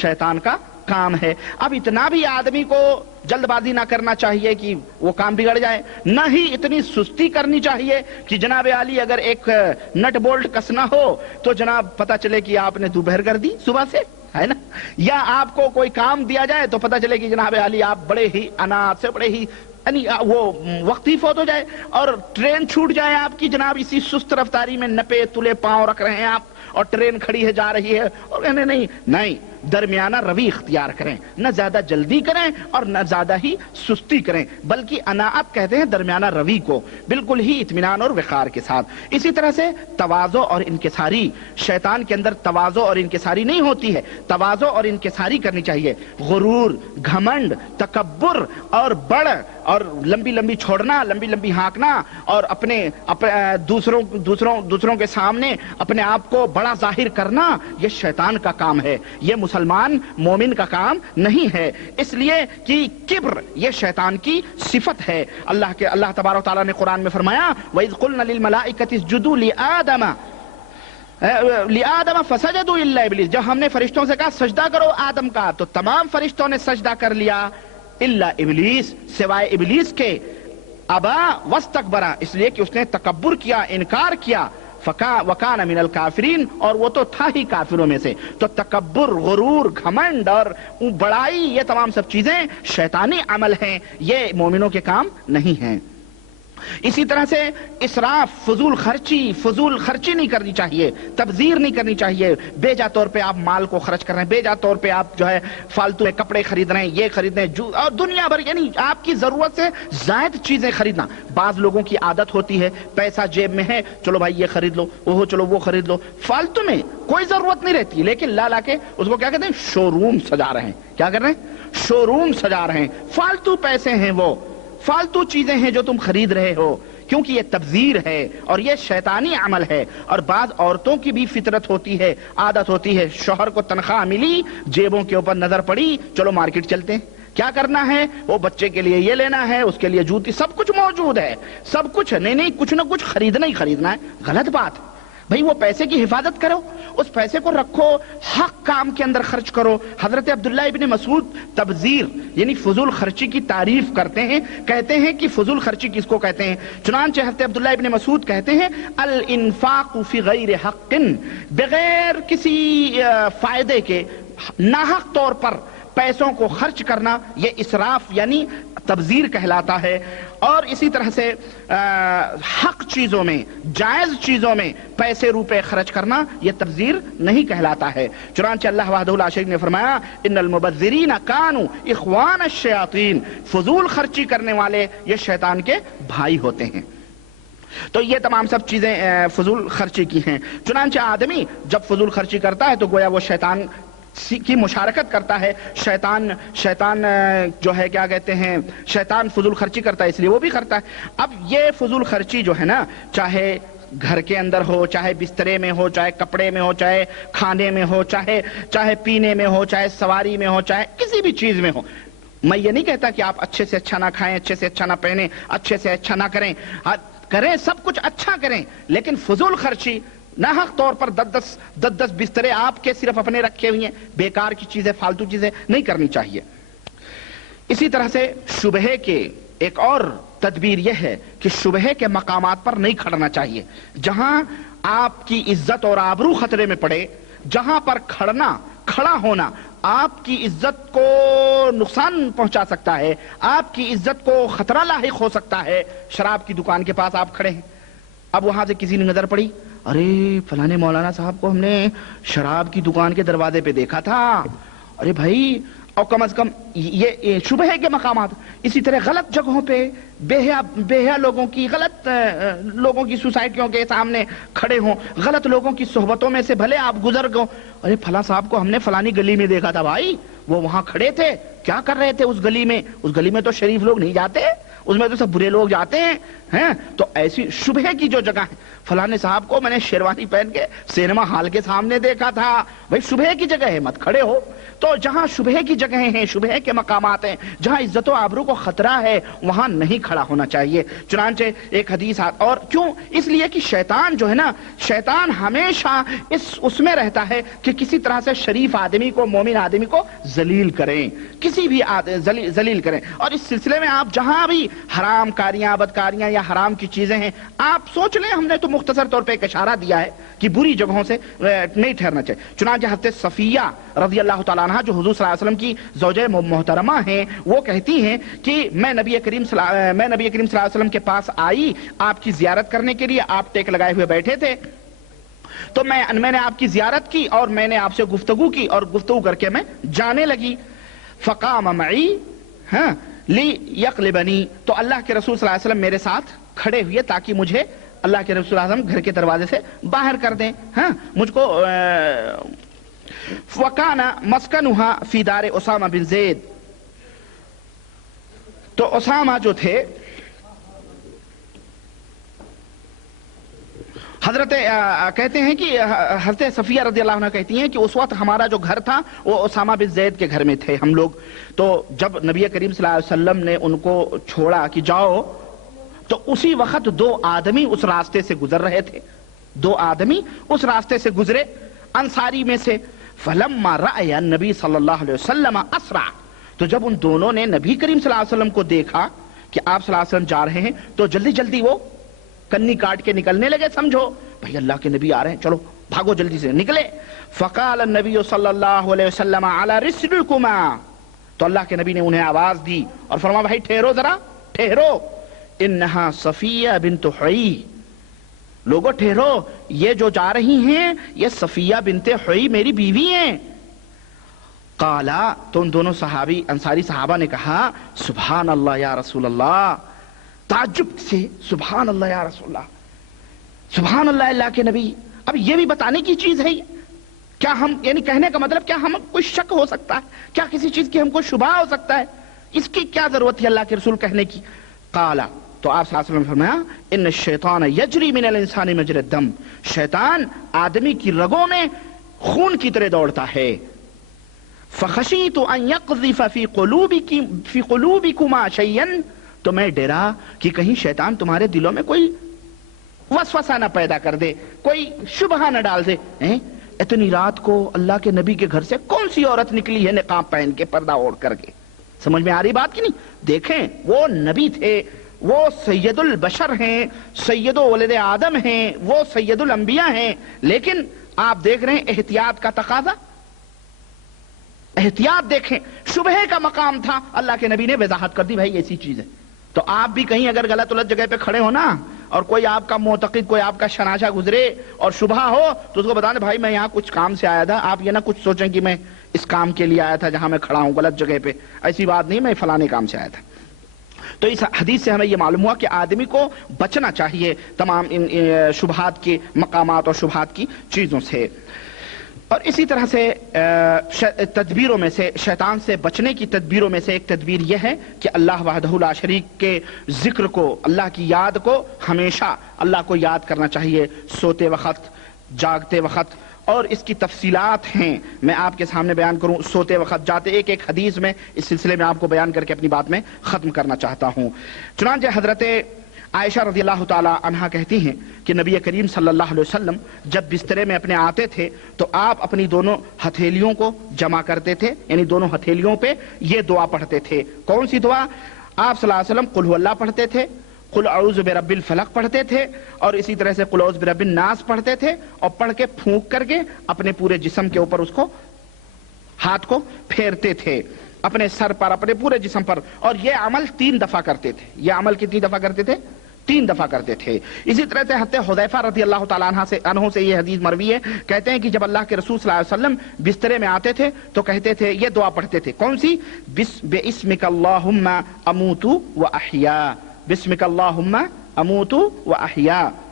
شیطان کا کام ہے۔ اب اتنا بھی آدمی کو جلد بازی نہ کرنا چاہیے کہ وہ کام بگڑ جائے، نہ ہی اتنی سستی کرنی چاہیے کہ جناب عالی اگر ایک نٹ بولٹ کسنا ہو تو جناب پتہ چلے کہ آپ نے دوپہر کر دی صبح سے، ہے نا، یا آپ کو کوئی کام دیا جائے تو پتہ چلے کہ جناب عالی آپ بڑے ہی انات سے، بڑے ہی یعنی وہ وقتی فوت ہو جائے، اور ٹرین چھوٹ جائے آپ کی، جناب اسی سست رفتاری میں نپے تلے پاؤں رکھ رہے ہیں آپ، اور ٹرین کھڑی ہے جا رہی ہے، اور کہنے نہیں درمیانہ روی اختیار کریں، نہ زیادہ جلدی کریں اور نہ زیادہ ہی سستی کریں، بلکہ اناعت کہتے ہیں درمیانہ روی کو، بالکل ہی اطمینان اور وقار کے ساتھ۔ اسی طرح سے تواضع اور انکساری، شیطان کے اندر تواضع اور انکساری نہیں ہوتی ہے، تواضع اور انکساری کرنی چاہیے۔ غرور، گھمنڈ، تکبر اور بڑھ اور لمبی لمبی چھوڑنا، لمبی لمبی ہانکنا اور دوسروں کے سامنے اپنے آپ کو بڑا ظاہر کرنا، یہ شیطان کا کام ہے، یہ مسلمان مومن کا کام نہیں ہے، اس لیے کہ کبر یہ شیطان کی صفت ہے۔ اللہ تبارک و تعالیٰ نے قرآن میں فرمایا وَإِذْ قُلْنَا لِلْمَلَائِكَةِ اسْجُدُوا لِآدَمَ فَسَجَدُوا إِلَّا إِبْلِيسَ، جب ہم نے فرشتوں سے کہا سجدہ کرو آدم کا، تو تمام فرشتوں نے سجدہ کر لیا، الا ابلیس، سوائے ابلیس کے، ابا واستکبر، اس لیے کہ اس نے تکبر کیا، انکار کیا، وکان من الکافرین، اور وہ تو تھا ہی کافروں میں سے۔ تو تکبر، غرور، گھمنڈ اور بڑائی، یہ تمام سب چیزیں شیطانی عمل ہیں، یہ مومنوں کے کام نہیں ہیں۔ اسی طرح سے اسراف، فضول خرچی نہیں کرنی چاہیے، تبذیر نہیں کرنی چاہیے۔ بے جا طور پہ آپ مال کو خرچ کر رہے ہیں، بے جا طور پہ آپ جو ہے فالتو میں کپڑے خرید رہے ہیں، یہ خرید رہے ہیں اور دنیا بھر، یعنی آپ کی ضرورت سے زائد چیزیں خریدنا۔ بعض لوگوں کی عادت ہوتی ہے، پیسہ جیب میں ہے، چلو بھائی یہ خرید لو، وہ چلو وہ خرید لو، فالتو میں کوئی ضرورت نہیں رہتی، لیکن لا کے اس کو کیا کہتے ہیں، شو روم سجا رہے ہیں۔ کیا کر رہے ہیں؟ شو روم سجا رہے ہیں۔ فالتو پیسے ہیں، وہ فالتو چیزیں ہیں جو تم خرید رہے ہو، کیونکہ یہ تبذیر ہے اور یہ شیطانی عمل ہے۔ اور بعض عورتوں کی بھی فطرت ہوتی ہے، عادت ہوتی ہے، شوہر کو تنخواہ ملی، جیبوں کے اوپر نظر پڑی، چلو مارکیٹ چلتے ہیں، کیا کرنا ہے، وہ بچے کے لیے یہ لینا ہے، اس کے لیے جوتی، سب کچھ موجود ہے، سب کچھ، نہیں کچھ نہ کچھ خریدنا ہی خریدنا ہے۔ غلط بات ہے بھائی، وہ پیسے کی حفاظت کرو، اس پیسے کو رکھو، حق کام کے اندر خرچ کرو۔ حضرت عبداللہ ابن مسعود تبذیر یعنی فضول خرچی کی تعریف کرتے ہیں، کہتے ہیں کہ فضول خرچی کس کو کہتے ہیں۔ چنانچہ حضرت عبداللہ ابن مسعود کہتے ہیں الانفاق فی غیر حق، بغیر کسی فائدے کے ناحق طور پر پیسوں کو خرچ کرنا، یہ اسراف یعنی تبذیر کہلاتا ہے۔ اور اسی طرح سے حق چیزوں میں، جائز چیزوں میں پیسے روپے خرچ کرنا، یہ تبذیر نہیں کہلاتا ہے۔ چنانچہ اللہ وحدہ لا شریک نے فرمایا ان المبذرین کانوا اخوان الشیاطین، فضول خرچی کرنے والے یہ شیطان کے بھائی ہوتے ہیں۔ تو یہ تمام سب چیزیں فضول خرچی کی ہیں۔ چنانچہ آدمی جب فضول خرچی کرتا ہے تو گویا وہ شیطان کی مشارکت کرتا ہے۔ شیطان جو ہے کیا کہتے ہیں، شیطان فضول خرچی کرتا ہے، اس لیے وہ بھی کرتا ہے۔ اب یہ فضول خرچی جو ہے نا، چاہے گھر کے اندر ہو، چاہے بسترے میں ہو، چاہے کپڑے میں ہو، چاہے کھانے میں ہو، چاہے پینے میں ہو، چاہے سواری میں ہو، چاہے کسی بھی چیز میں ہو، میں یہ نہیں کہتا کہ آپ اچھے سے اچھا نہ کھائیں، اچھے سے اچھا نہ پہنیں، اچھے سے اچھا نہ کریں، سب کچھ اچھا کریں، لیکن فضول خرچی ناحق طور پر دس بسترے آپ کے صرف اپنے رکھے ہوئے ہیں، بیکار کی چیزیں، فالتو چیزیں نہیں کرنی چاہیے۔ اسی طرح سے شبہے کے ایک اور تدبیر یہ ہے کہ شبہے کے مقامات پر نہیں کھڑنا چاہیے، جہاں آپ کی عزت اور آبرو خطرے میں پڑے، جہاں پر کھڑا ہونا آپ کی عزت کو نقصان پہنچا سکتا ہے، آپ کی عزت کو خطرہ لاحق ہو سکتا ہے۔ شراب کی دکان کے پاس آپ کھڑے ہیں، اب وہاں سے کسی نے نظر پڑی، ارے فلانے مولانا صاحب کو ہم نے شراب کی دکان کے دروازے پہ دیکھا تھا، ارے بھائی، اور کم از کم یہ شبہے کے مقامات۔ اسی طرح غلط جگہوں پہ بے حیا لوگوں کی سوسائٹیوں کے سامنے کھڑے ہوں، غلط لوگوں کی صحبتوں میں سے بھلے آپ گزر گئے، ارے فلاں صاحب کو ہم نے فلانی گلی میں دیکھا تھا، بھائی وہ وہاں کھڑے تھے، کیا کر رہے تھے اس گلی میں؟ اس گلی میں تو شریف لوگ نہیں جاتے، اس میں تو سب برے لوگ جاتے ہیں۔ تو ایسی شبہے کی جو جگہ ہے، فلانے صاحب کو میں نے شیروانی پہن کے سینما ہال کے سامنے دیکھا تھا، بھائی شبہے کی جگہ ہے، مت کھڑے ہو۔ تو جہاں شبہے کی جگہیں ہیں، شبہے کے مقامات ہیں، جہاں عزت و آبرو کو خطرہ ہے، وہاں نہیں کھڑا ہونا چاہیے۔ چنانچہ ایک حدیث اور کیوں؟ اس لیے کہ شیطان جو ہے نا، شیطان ہمیشہ اس میں رہتا ہے کہ کسی طرح سے شریف آدمی کو، مومن آدمی کو ذلیل کریں، کسی بھی ذلیل کریں۔ اور اس سلسلے میں آپ جہاں بھی حرام کاریاں، بدکاریاں یا حرام کی چیزیں ہیں، آپ سوچ لیں، ہم نے تو مختصر طور پہ ایک اشارہ دیا ہے کہ بری جگہوں سے نہیں ٹھہرنا چاہیے۔ چنانچہ حضرت صفیہ رضی اللہ تعالیٰ عنہ جو حضور صلی اللہ علیہ وسلم کی زوجہ محترمہ ہیں، وہ کہتی ہیں کہ میں نبی کریم صلی اللہ علیہ وسلم کے پاس آئی آپ کی زیارت کرنے کے لیے، آپ ٹیک لگائے ہوئے بیٹھے تھے، تو میں نے آپ کی زیارت کی اور میں نے آپ سے گفتگو کی اور گفتگو کر کے میں جانے لگی. فقام معی ہاں لیقلبنی، تو اللہ کے رسول صلی اللہ علیہ وسلم میرے ساتھ کھڑے ہوئے تاکہ مجھے اللہ کے رسول صلی اللہ علیہ وسلم گھر کے دروازے سے باہر کر دیں. ہاں مجھ کو وکانا مسکنھا فی دار اسامہ بن زید، تو اسامہ جو تھے حضرت کہتے ہیں کہ حضرت صفیہ رضی اللہ عنہ کہتی ہیں کہ اس وقت ہمارا جو گھر تھا وہ اسامہ بن زید کے گھر میں تھے ہم لوگ. تو جب نبی کریم صلی اللہ علیہ وسلم نے ان کو چھوڑا کہ جاؤ، تو اسی وقت دو آدمی اس راستے سے گزر رہے تھے، دو آدمی اس راستے سے گزرے انصاری میں سے. فلما رأى النبی صلی اللہ علیہ وسلم اسرع، تو جب ان دونوں نے نبی کریم صلی اللہ علیہ وسلم کو دیکھا کہ آپ صلی اللہ علیہ وسلم جا رہے ہیں، تو جلدی جلدی وہ کنی کاٹ کے نکلنے لگے. سمجھو بھائی اللہ کے نبی آ رہے ہیں، چلو بھاگو جلدی سے نکلے. فقال النبی صلی اللہ علیہ وسلم علی رسلکما، تو اللہ کے نبی نے انہیں آواز دی اور فرمایا بھائی ٹھہرو، ذرا ٹھہرو. انہا صفیہ بنت حیی، لوگوں ٹھہرو، یہ جو جا رہی ہیں یہ صفیہ بنت حیی میری بیوی ہیں. قالا، تو ان دونوں صحابی انصاری صحابہ نے کہا سبحان اللہ یا رسول اللہ، تعجب سے سبحان اللہ یا رسول اللہ، سبحان اللہ اللہ کے نبی. اب یہ بھی بتانے کی چیز ہے کیا؟ ہم یعنی کہنے کا مطلب کیا ہم کوئی شک ہو سکتا ہے کیا؟ کسی چیز کی ہم کو شبہ ہو سکتا ہے؟ اس کی کیا ضرورت ہے اللہ کے رسول کہنے کی؟ قالا، تو آپ صلی اللہ علیہ وسلم نے فرمایا ان الشیطان یجری من الانسان مجری الدم، شیطان آدمی کی رگوں میں خون کی طرح دوڑتا ہے. فخشیت ان یقذف فی قلوبکما شیئا، تو میں ڈرا کہ کہیں شیطان تمہارے دلوں میں کوئی وسوسہ نہ پیدا کر دے، کوئی شبہ نہ ڈال دے. اتنی رات کو اللہ کے نبی کے گھر سے کون سی عورت نکلی ہے نقاب پہن کے، پردہ اوڑھ کر کے؟ سمجھ میں آ رہی بات کی نہیں؟ دیکھیں وہ نبی تھے، وہ سید البشر ہیں، سید ولد آدم ہیں، وہ سید الانبیاء ہیں، لیکن آپ دیکھ رہے ہیں احتیاط کا تقاضا، احتیاط دیکھیں، شبہ کا مقام تھا، اللہ کے نبی نے وضاحت کر دی بھائی ایسی چیز ہے. تو آپ بھی کہیں اگر غلط غلط جگہ پہ کھڑے ہو نا، اور کوئی آپ کا معتقد، کوئی آپ کا شناچہ گزرے اور شبہ ہو، تو اس کو بتانے بھائی میں یہاں کچھ کام سے آیا تھا. آپ یہ نہ کچھ سوچیں کہ میں اس کام کے لیے آیا تھا جہاں میں کھڑا ہوں غلط جگہ پہ، ایسی بات نہیں، میں فلانے کام سے آیا تھا. تو اس حدیث سے ہمیں یہ معلوم ہوا کہ آدمی کو بچنا چاہیے تمام ان شبہات کے مقامات اور شبہات کی چیزوں سے. اور اسی طرح سے تدبیروں میں سے، شیطان سے بچنے کی تدبیروں میں سے ایک تدبیر یہ ہے کہ اللہ وحدہ لا شریک کے ذکر کو، اللہ کی یاد کو، ہمیشہ اللہ کو یاد کرنا چاہیے، سوتے وقت، جاگتے وقت. اور اس کی تفصیلات ہیں، میں آپ کے سامنے بیان کروں سوتے وقت، جاتے، ایک ایک حدیث میں اس سلسلے میں آپ کو بیان کر کے اپنی بات میں ختم کرنا چاہتا ہوں. چنانچہ حضرت عائشہ رضی اللہ تعالی عنہا کہتی ہیں کہ نبی کریم صلی اللہ علیہ وسلم جب بسترے میں اپنے آتے تھے تو آپ اپنی دونوں ہتھیلیوں کو جمع کرتے تھے، یعنی دونوں ہتھیلیوں پہ یہ دعا پڑھتے تھے. کون سی دعا؟ آپ صلی اللہ علیہ وسلم قل هو اللہ پڑھتے تھے، قل اعوذ برب الفلق پڑھتے تھے، اور اسی طرح سے قل اعوذ برب الناس پڑھتے تھے، اور پڑھ کے پھونک کر کے اپنے پورے جسم کے اوپر اس کو، ہاتھ کو پھیرتے تھے، اپنے سر پر، اپنے پورے جسم پر. اور یہ عمل 3 دفعہ کرتے تھے. یہ عمل کتنی دفعہ کرتے تھے؟ 3 دفعہ کرتے تھے. اسی طرح سے حضرت حذیفہ رضی اللہ تعالیٰ عنہ سے یہ حدیث مروی ہے، کہتے ہیں کہ جب اللہ کے رسول صلی اللہ علیہ وسلم بسترے میں آتے تھے تو کہتے تھے، یہ دعا پڑھتے تھے. کون سی؟ بِاسْمِكَ اللَّهُمَّ أَمُوتُ وَأَحْيَا، بِاسْمِكَ اللَّهُمَّ أَمُوتُ وَأَحْيَا.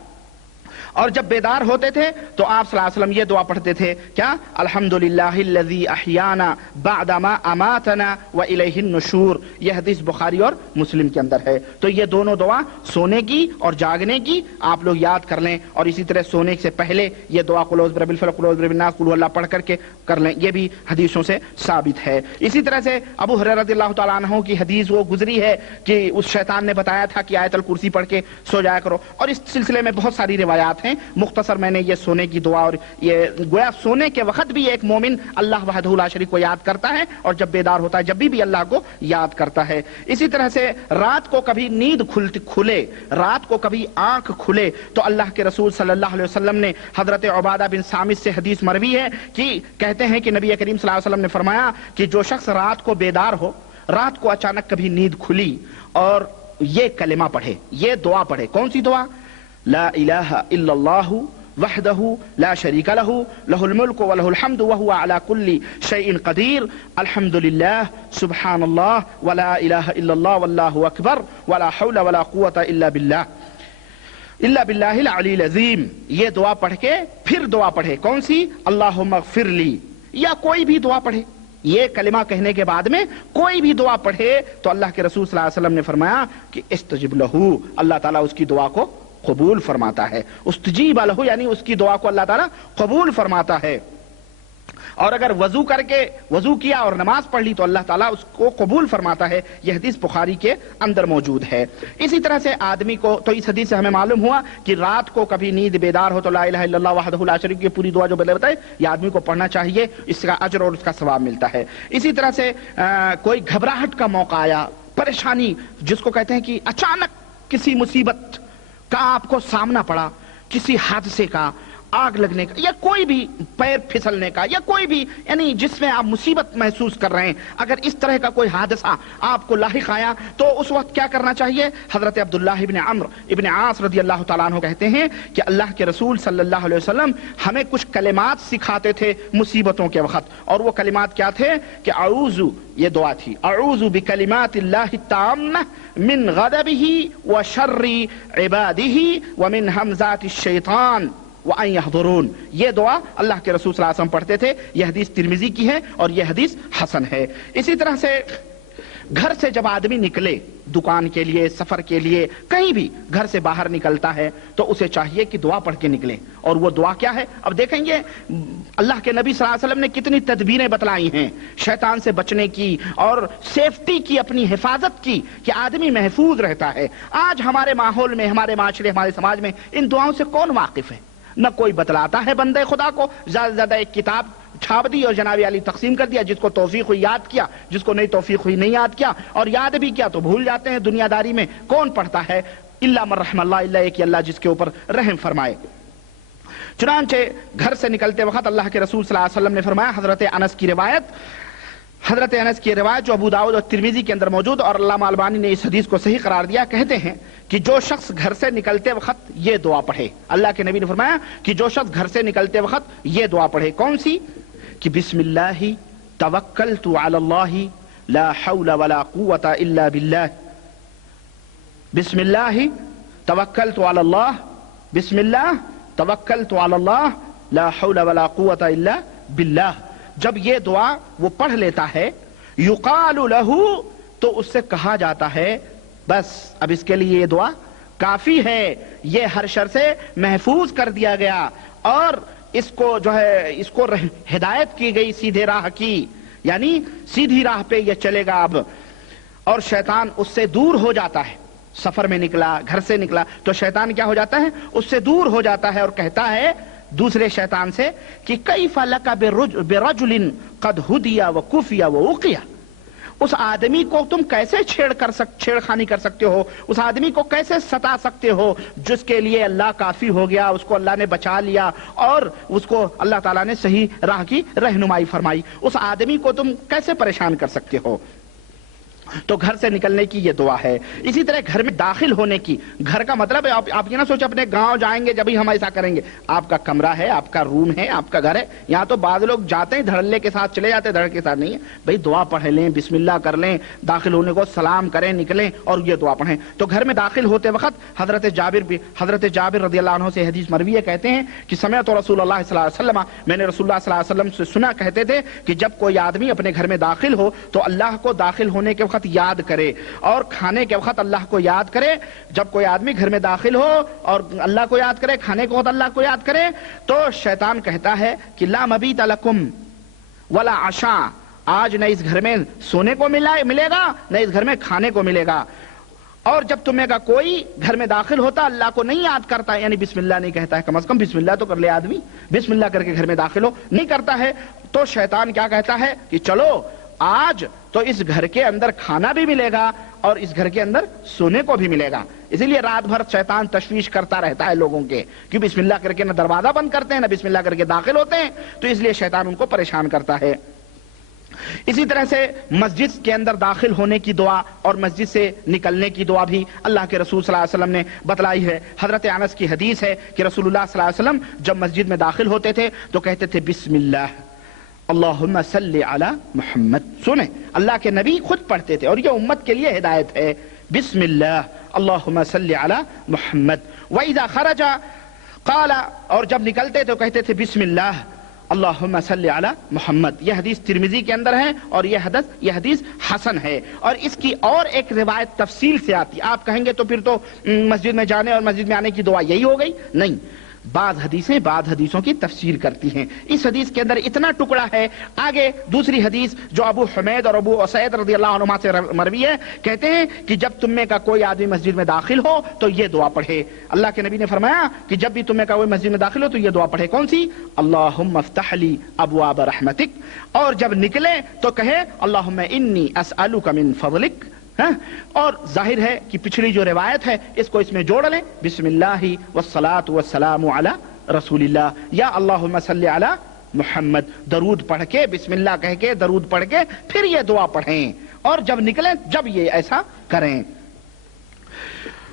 اور جب بیدار ہوتے تھے تو آپ صلی اللہ علیہ وسلم یہ دعا پڑھتے تھے، کیا؟ الحمدللہ الذی احیانا بعد ما اماتنا والیہ النشور. یہ حدیث بخاری اور مسلم کے اندر ہے. تو یہ دونوں دعا سونے کی اور جاگنے کی آپ لوگ یاد کر لیں، اور اسی طرح سونے سے پہلے یہ دعا قل اعوذ برب الفلق، قل اعوذ برب الناس، قل هو اللہ پڑھ کر کے کر لیں. یہ بھی حدیثوں سے ثابت ہے. اسی طرح سے ابو ہریرہ رضی اللہ تعالیٰ عنہ کی حدیث وہ گزری ہے کہ اس شیطان نے بتایا تھا کہ آیت الکرسی پڑھ کے سو جایا کرو. اور اس سلسلے میں بہت ساری روایات ہیں. مختصر میں نے یہ سونے کی دعا، اور یہ گویا سونے کے وقت بھی ایک مومن اللہ وحدہ لا شریک کو یاد کرتا ہے، اور جب بیدار ہوتا ہے جب بھی اللہ کو یاد کرتا ہے. اسی طرح سے رات کو کبھی نیند کھلے، رات کو کبھی آنکھ کھلے تو اللہ کے رسول صلی اللہ علیہ وسلم نے حضرت عبادہ بن صامت سے حدیث مروی ہے کہ کہتے ہیں کہ نبی کریم صلی اللہ علیہ وسلم نے فرمایا کہ جو شخص رات کو بیدار ہو، رات کو اچانک کبھی نیند کھلی اور یہ کلمہ پڑھے، یہ دعا پڑھے. کون سی دعا؟ لا الہ الا اللہ وحدہ لا شریک لہ لہ الملک و لہ الحمد وہو علی کل شیء قدیر الحمد للہ سبحان اللہ ولا الہ الا اللہ واللہ اکبر ولا حول ولا قوة الا باللہ العلی العظیم. یہ دعا پڑھ کے پھر دعا پڑھے. کون سی؟ اللہم اغفر لی، یا کوئی بھی دعا پڑھے. یہ کلمہ کہنے کے بعد میں کوئی بھی دعا پڑھے تو اللہ کے رسول صلی اللہ علیہ وسلم نے فرمایا کہ استجب لہو، اللہ تعالیٰ اس کی دعا کو قبول فرماتا ہے. استجیب لہو یعنی اس کی دعا کو اللہ تعالیٰ قبول فرماتا ہے. اور اگر وضو کر کے وضو کیا اور نماز پڑھ لی تو اللہ تعالیٰ اس کو قبول فرماتا ہے. یہ حدیث بخاری کے اندر موجود ہے. اسی طرح سے آدمی کو، تو اس حدیث سے ہمیں معلوم ہوا کہ رات کو کبھی نیند بیدار ہو تو لا الہ الا اللہ وحدہ لا شریک کی پوری دعا جو بتائے یہ آدمی کو پڑھنا چاہیے. اس کا اجر اور اس کا ثواب ملتا ہے. اسی طرح سے کوئی گھبراہٹ کا موقع آیا، پریشانی جس کو کہتے ہیں کہ اچانک کسی مصیبت کا آپ کو سامنا پڑا، کسی حادثے کا، آگ لگنے کا، یا کوئی بھی پیر پھسلنے کا، یا کوئی بھی یعنی جس میں آپ مصیبت محسوس کر رہے ہیں، اگر اس طرح کا کوئی حادثہ آپ کو لاحق آیا تو اس وقت کیا کرنا چاہیے؟ حضرت عبداللہ ابن عمرو ابن عاص رضی اللہ تعالیٰ عنہ کہتے ہیں کہ اللہ کے رسول صلی اللہ علیہ وسلم ہمیں کچھ کلمات سکھاتے تھے مصیبتوں کے وقت. اور وہ کلمات کیا تھے کہ اعوذ، یہ دعا تھی، اعوذ بکلمات اللہ التامہ من غضبہ وشر عبادہ ومن ہمزات الشیطان وَأَن يَحْضُرُونَ. یہ دعا اللہ کے رسول صلی اللہ علیہ وسلم پڑھتے تھے. یہ حدیث ترمذی کی ہے اور یہ حدیث حسن ہے. اسی طرح سے گھر سے جب آدمی نکلے دکان کے لیے، سفر کے لیے، کہیں بھی گھر سے باہر نکلتا ہے تو اسے چاہیے کہ دعا پڑھ کے نکلے. اور وہ دعا کیا ہے؟ اب دیکھیں گے اللہ کے نبی صلی اللہ علیہ وسلم نے کتنی تدبیریں بتلائی ہیں شیطان سے بچنے کی اور سیفٹی کی، اپنی حفاظت کی، کہ آدمی محفوظ رہتا ہے. آج ہمارے ماحول میں، ہمارے معاشرے، ہمارے سماج میں ان دعاؤں سے کون واقف ہے؟ نہ کوئی بتلاتا ہے بندے خدا کو. زیادہ سے زیادہ ایک کتاب چھاپ دی اور جناب علی تقسیم کر دیا، جس کو توفیق ہوئی یاد کیا، جس کو نہیں توفیق ہوئی نہیں یاد کیا، اور یاد بھی کیا تو بھول جاتے ہیں. دنیا داری میں کون پڑھتا ہے؟ الا من رحم اللہ، الا ایک اللہ جس کے اوپر رحم فرمائے. چنانچہ گھر سے نکلتے وقت اللہ کے رسول صلی اللہ علیہ وسلم نے فرمایا، حضرت انس کی روایت جو ابو داؤد اور ترمذی کے اندر موجود، اور علامہ البانی نے اس حدیث کو صحیح قرار دیا، کہتے ہیں کہ جو شخص گھر سے نکلتے وقت یہ دعا پڑھے، اللہ کے نبی نے فرمایا کہ جو شخص گھر سے نکلتے وقت یہ دعا پڑھے. کون سی؟ کہ بسم اللہ توکلت علی اللہ لا حول ولا قوة الا باللہ. بسم اللہ توکلت علی اللہ، بسم اللہ توکلت علی اللہ لا حول ولا قوة الا باللہ. جب یہ دعا وہ پڑھ لیتا ہے، یقال لہ، تو اس سے کہا جاتا ہے بس اب اس کے لیے یہ دعا کافی ہے، یہ ہر شر سے محفوظ کر دیا گیا، اور اس کو جو ہے اس کو ہدایت کی گئی سیدھے راہ کی، یعنی سیدھی راہ پہ یہ چلے گا اب، اور شیطان اس سے دور ہو جاتا ہے. سفر میں نکلا، گھر سے نکلا تو شیطان کیا ہو جاتا ہے؟ اس سے دور ہو جاتا ہے، اور کہتا ہے دوسرے شیطان سے کہ کیف لک برجل قد ہدی وکفی ووقی. اس آدمی کو تم کیسے چھیڑخانی کر سکتے ہو، اس آدمی کو کیسے ستا سکتے ہو جس کے لیے اللہ کافی ہو گیا، اس کو اللہ نے بچا لیا اور اس کو اللہ تعالیٰ نے صحیح راہ کی رہنمائی فرمائی. اس آدمی کو تم کیسے پریشان کر سکتے ہو؟ تو گھر سے نکلنے کی یہ دعا ہے. اسی طرح گھر میں داخل ہونے کی، گھر کا مطلب ہے آپ یہ نہ سوچیں اپنے گاؤں جائیں گے جبھی ہم ایسا کریں گے. آپ کا کمرہ ہے، آپ کا روم ہے، آپ کا گھر ہے. یہاں تو بعض لوگ جاتے ہیں دھڑلے کے ساتھ چلے جاتے ہیں، دھڑ کے ساتھ نہیں ہے بھائی. دعا پڑھ لیں، بسم اللہ کر لیں، داخل ہونے کو سلام کریں، نکلیں اور یہ دعا پڑھیں. تو گھر میں داخل ہوتے وقت حضرت جابر رضی اللہ عنہ سے حدیث مروی ہے، کہتے ہیں کہ سمعت رسول اللہ صلی اللہ علیہ وسلم، میں نے رسول اللہ صلی اللہ علیہ وسلم سے سنا، کہتے تھے کہ جب کوئی آدمی اپنے گھر میں داخل ہو تو اللہ کو داخل ہونے کے وقت یاد کرے اور کھانے کے وقت اللہ کو یاد کرے. جب کوئی آدمی گھر میں داخل ہو اور اللہ کو یاد کرے، کھانے کے وقت اللہ کو یاد کرے، تو شیطان کہتا ہے کہ لا مبیت لکم ولا عشاء، آج نہ اس گھر میں سونے کو ملے گا، نہ اس گھر میں کھانے کو ملے گا. اور جب تمہیں کا کوئی گھر میں داخل ہوتا اللہ کو نہیں یاد کرتا، یعنی بسم اللہ نہیں کہتا ہے، کم از کم بسم اللہ تو کر لے آدمی، بسم اللہ کر کے گھر میں داخل ہو، نہیں کرتا ہے، تو شیطان کیا کہتا ہے کہ چلو آج تو اس گھر کے اندر کھانا بھی ملے گا اور اس گھر کے اندر سونے کو بھی ملے گا. اسی لیے رات بھر شیطان تشویش کرتا رہتا ہے لوگوں کے، کہ بسم اللہ کر کے نہ دروازہ بند کرتے ہیں، نہ بسم اللہ کر کے داخل ہوتے ہیں، تو اس لیے شیطان ان کو پریشان کرتا ہے. اسی طرح سے مسجد کے اندر داخل ہونے کی دعا اور مسجد سے نکلنے کی دعا بھی اللہ کے رسول صلی اللہ علیہ وسلم نے بتلائی ہے۔ حضرت انس کی حدیث ہے کہ رسول اللہ صلی اللہ علیہ وسلم جب مسجد میں داخل ہوتے تھے تو کہتے تھے بسم اللہ اللہم صلی علی محمد۔ سنیں، اللہ کے نبی خود پڑھتے تھے اور یہ امت کے لیے ہدایت ہے، بسم اللہ اللہم صلی علی محمد۔ وَإِذَا خَرَجَ قال، اور جب نکلتے تو کہتے تھے بسم اللہ اللہم صلی علی محمد۔ یہ حدیث ترمذی کے اندر ہے اور یہ حدیث حسن ہے، اور اس کی اور ایک روایت تفصیل سے آتی۔ آپ کہیں گے تو پھر تو مسجد میں جانے اور مسجد میں آنے کی دعا یہی ہو گئی؟ نہیں، بعض حدیثیں بعض حدیثوں کی تفسیر کرتی ہیں۔ اس حدیث کے اندر اتنا ٹکڑا ہے۔ آگے دوسری حدیث جو ابو حمید اور ابو اسید رضی اللہ عنہما سے مروی ہے، کہتے ہیں کہ جب تم میں کا کوئی آدمی مسجد میں داخل ہو تو یہ دعا پڑھے۔ اللہ کے نبی نے فرمایا کہ جب بھی تم میں کا کوئی مسجد میں داخل ہو تو یہ دعا پڑھے۔ کون سی؟ اللہم افتح لی ابواب رحمتک، اور جب نکلے تو کہے اللہم انی اسألک من فضلک۔ اور ظاہر ہے کہ پچھلی جو روایت ہے اس کو اس میں جوڑ لیں، بسم اللہ والصلاة والسلام علی رسول اللہ، یا اللہم صلی علی محمد، درود پڑھ کے بسم اللہ کہہ کے درود پڑھ کے پھر یہ دعا پڑھیں، اور جب نکلیں جب یہ ایسا کریں۔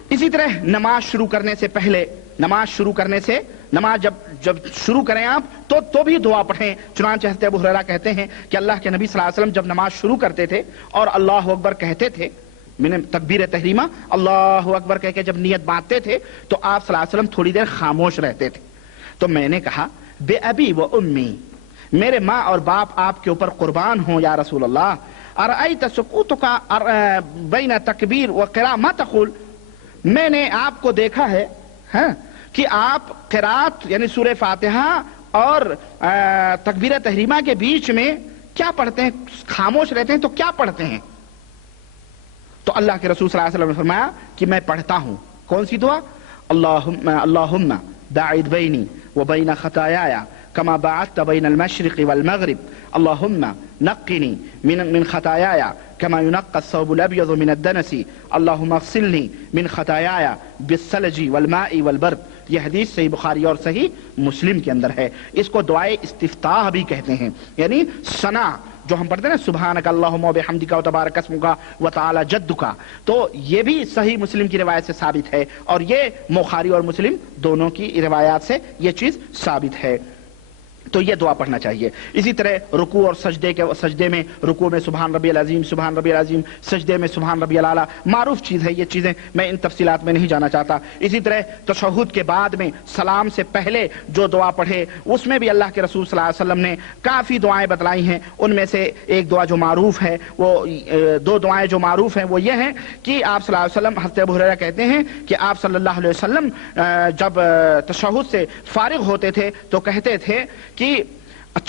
اسی طرح نماز شروع کرنے سے پہلے، نماز جب شروع کریں آپ تو بھی دعا پڑھیں۔ چنانچہ حضرت ابو ہریرہ کہتے ہیں کہ اللہ کے نبی صلی اللہ علیہ وسلم جب نماز شروع کرتے تھے اور اللہ اکبر کہتے تھے، میں تکبیر تحریمہ اللہ اکبر کہہ کے جب نیت باندھتے تھے تو آپ صلی اللہ علیہ وسلم تھوڑی دیر خاموش رہتے تھے۔ تو میں نے کہا بے ابی و امی، میرے ماں اور باپ آپ کے اوپر قربان ہوں یا رسول اللہ، ارأیت سکوتک بین تکبیر و قراء ما تقول، میں نے آپ کو دیکھا ہے کہ آپ قرات یعنی سورہ فاتحہ اور تکبیر تحریمہ کے بیچ میں کیا پڑھتے ہیں، خاموش رہتے ہیں تو کیا پڑھتے ہیں؟ تو اللہ کے رسول صلی اللہ علیہ وسلم نے فرمایا کہ میں پڑھتا ہوں کون سی دعا؟ اللہم باعد بینی وبین خطایایا کما باعدت بین المشرق والمغرب، اللہم نقنی من خطایایا كما ينقى الثوب الأبيض من الدنس، اللهم اغسلني من خطاياي بالثلج والماء والبرد۔ یہ حدیث صحیح بخاری اور صحیح مسلم کے اندر ہے۔ اس کو دعائے استفتاح بھی کہتے ہیں، یعنی ثنا جو ہم پڑھتے ہیں نا سبحانک اللہم وبحمدک وتبارک اسمک وتعالی جدک، تو یہ بھی صحیح مسلم کی روایت سے ثابت ہے، اور یہ بخاری اور مسلم دونوں کی روایات سے یہ چیز ثابت ہے۔ تو یہ دعا پڑھنا چاہیے۔ اسی طرح رکوع اور سجدے میں رکوع میں سبحان ربی العظیم، سبحان ربی العظیم، سجدے میں سبحان ربی الاعلیٰ، معروف چیز ہے یہ چیزیں، میں ان تفصیلات میں نہیں جانا چاہتا۔ اسی طرح تشہد کے بعد میں سلام سے پہلے جو دعا پڑھے اس میں بھی اللہ کے رسول صلی اللہ علیہ وسلم نے کافی دعائیں بتلائی ہیں۔ ان میں سے ایک دعا جو معروف ہے، وہ دو دعائیں جو معروف ہیں وہ یہ ہیں کہ آپ صلی اللہ علیہ وسلم، حضرت ابو ہریرہ کہتے ہیں کہ آپ صلی اللہ علیہ وسلم جب تشہد سے فارغ ہوتے تھے تو کہتے تھے کہ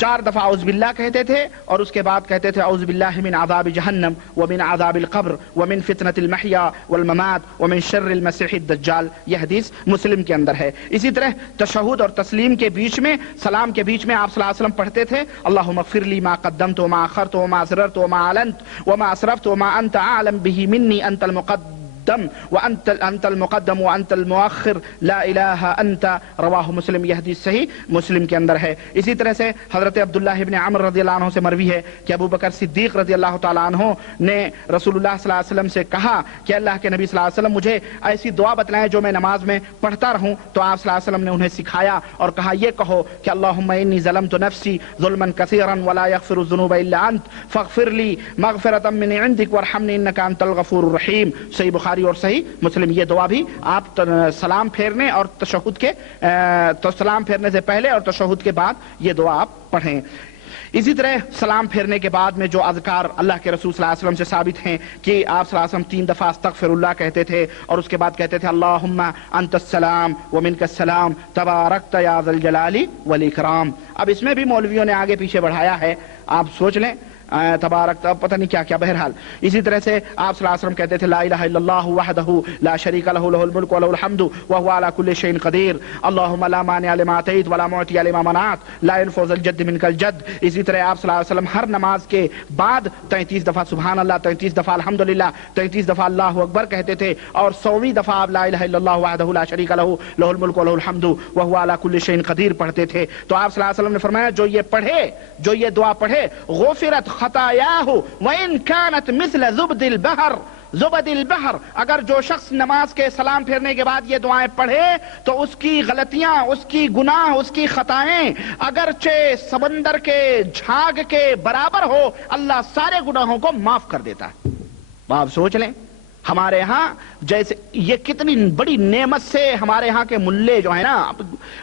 4 دفعہ اعوذ باللہ کہتے تھے، اور اس کے بعد کہتے تھے اعوذ باللہ من عذاب جہنم ومن عذاب القبر ومن فتنة المحیا والممات ومن شر المسیح الدجال۔ یہ حدیث مسلم کے اندر ہے۔ اسی طرح تشہد اور تسلیم کے بیچ میں، سلام کے بیچ میں آپ صلی اللہ علیہ وسلم پڑھتے تھے اللہم اغفر لی ما قدمت وما اخرت وما اسررت وما اعلنت وما اسرفت وما انت اعلم به منی انت المقدم وانت المقدم وانت المؤخر لا الہ انت، رواہ مسلم۔ یہ حدیث صحیح مسلم کے اندر ہے۔ اسی طرح سے حضرت عبداللہ ابن عمر رضی اللہ عنہ سے مروی ہے کہ ابو بکر صدیق رضی اللہ تعالیٰ عنہ نے رسول اللہ صلی اللہ علیہ وسلم سے کہا کہ اللہ کے نبی صلی اللہ علیہ وسلم مجھے ایسی دعا بتلائیں جو میں نماز میں پڑھتا رہوں، تو آپ صلی اللہ علیہ وسلم نے انہیں سکھایا اور کہا یہ کہو کہ اللہم انی ظلمت نفسی ظلما کثیرا ولا یغفر الذنوب الا انت فاغفر لی مغفرۃ من عندک وارحمنی انک انت الغفور الرحیم۔ صحیح بخاری اور صحیح مسلم۔ یہ دعا بھی آپ سلام پھیرنے اور تشہد کے سلام پھیرنے سے پہلے اور تشہد کے بعد یہ دعا آپ پڑھیں۔ اسی طرح سلام پھیرنے کے بعد میں جو اذکار اللہ کے رسول صلی اللہ علیہ وسلم سے ثابت ہیں کہ آپ صلی اللہ علیہ وسلم 3 دفعہ استغفر اللہ کہتے تھے، اور اس کے بعد کہتے تھے اللہم انت السلام ومنک السلام تبارکت یا ذا الجلال والاکرام۔ اب اس میں بھی مولویوں نے آگے پیچھے بڑھایا ہے، آپ سوچ لیں، تبارک پتہ نہیں کیا کیا، بہرحال اسی طرح سے آپ صلی اللہ علیہ وسلم کہتے تھے لا الہ الا اللہ وحدہ لا شریک لہ لہ الملک ولہ الحمد وہو علی کل شیء قدیر، اللہم لا مانع لما اعطیت ولا معطی لما منعت لا ينفع ذا الجد منک الجد۔ اسی طرح آپ صلی اللہ علیہ وسلم ہر نماز کے بعد 33 دفعہ سبحان اللہ، 33 دفعہ الحمدللہ، 33 دفعہ اللہ اکبر کہتے تھے، اور 100ویں دفعہ آپ لا الہ الا اللہ وحدہ لا شریک لہ لہ الملک ولہ الحمد وہو علی کل شیء قدیر پڑھتے تھے۔ تو آپ صلی اللہ علیہ وسلم نے فرمایا جو یہ دعا پڑھے غفرت خطاياه وإن كانت مثل زبد البحر زبد البحر. اگر جو شخص نماز کے سلام پھیرنے کے بعد یہ دعائیں پڑھے تو اس کی غلطیاں، اس کی گناہ، اس کی خطائیں اگرچہ سمندر کے جھاگ کے برابر ہو، اللہ سارے گناہوں کو معاف کر دیتا ہے. آپ سوچ لیں ہمارے ہاں جیسے یہ کتنی بڑی نعمت سے ہمارے ہاں کے ملے جو ہیں نا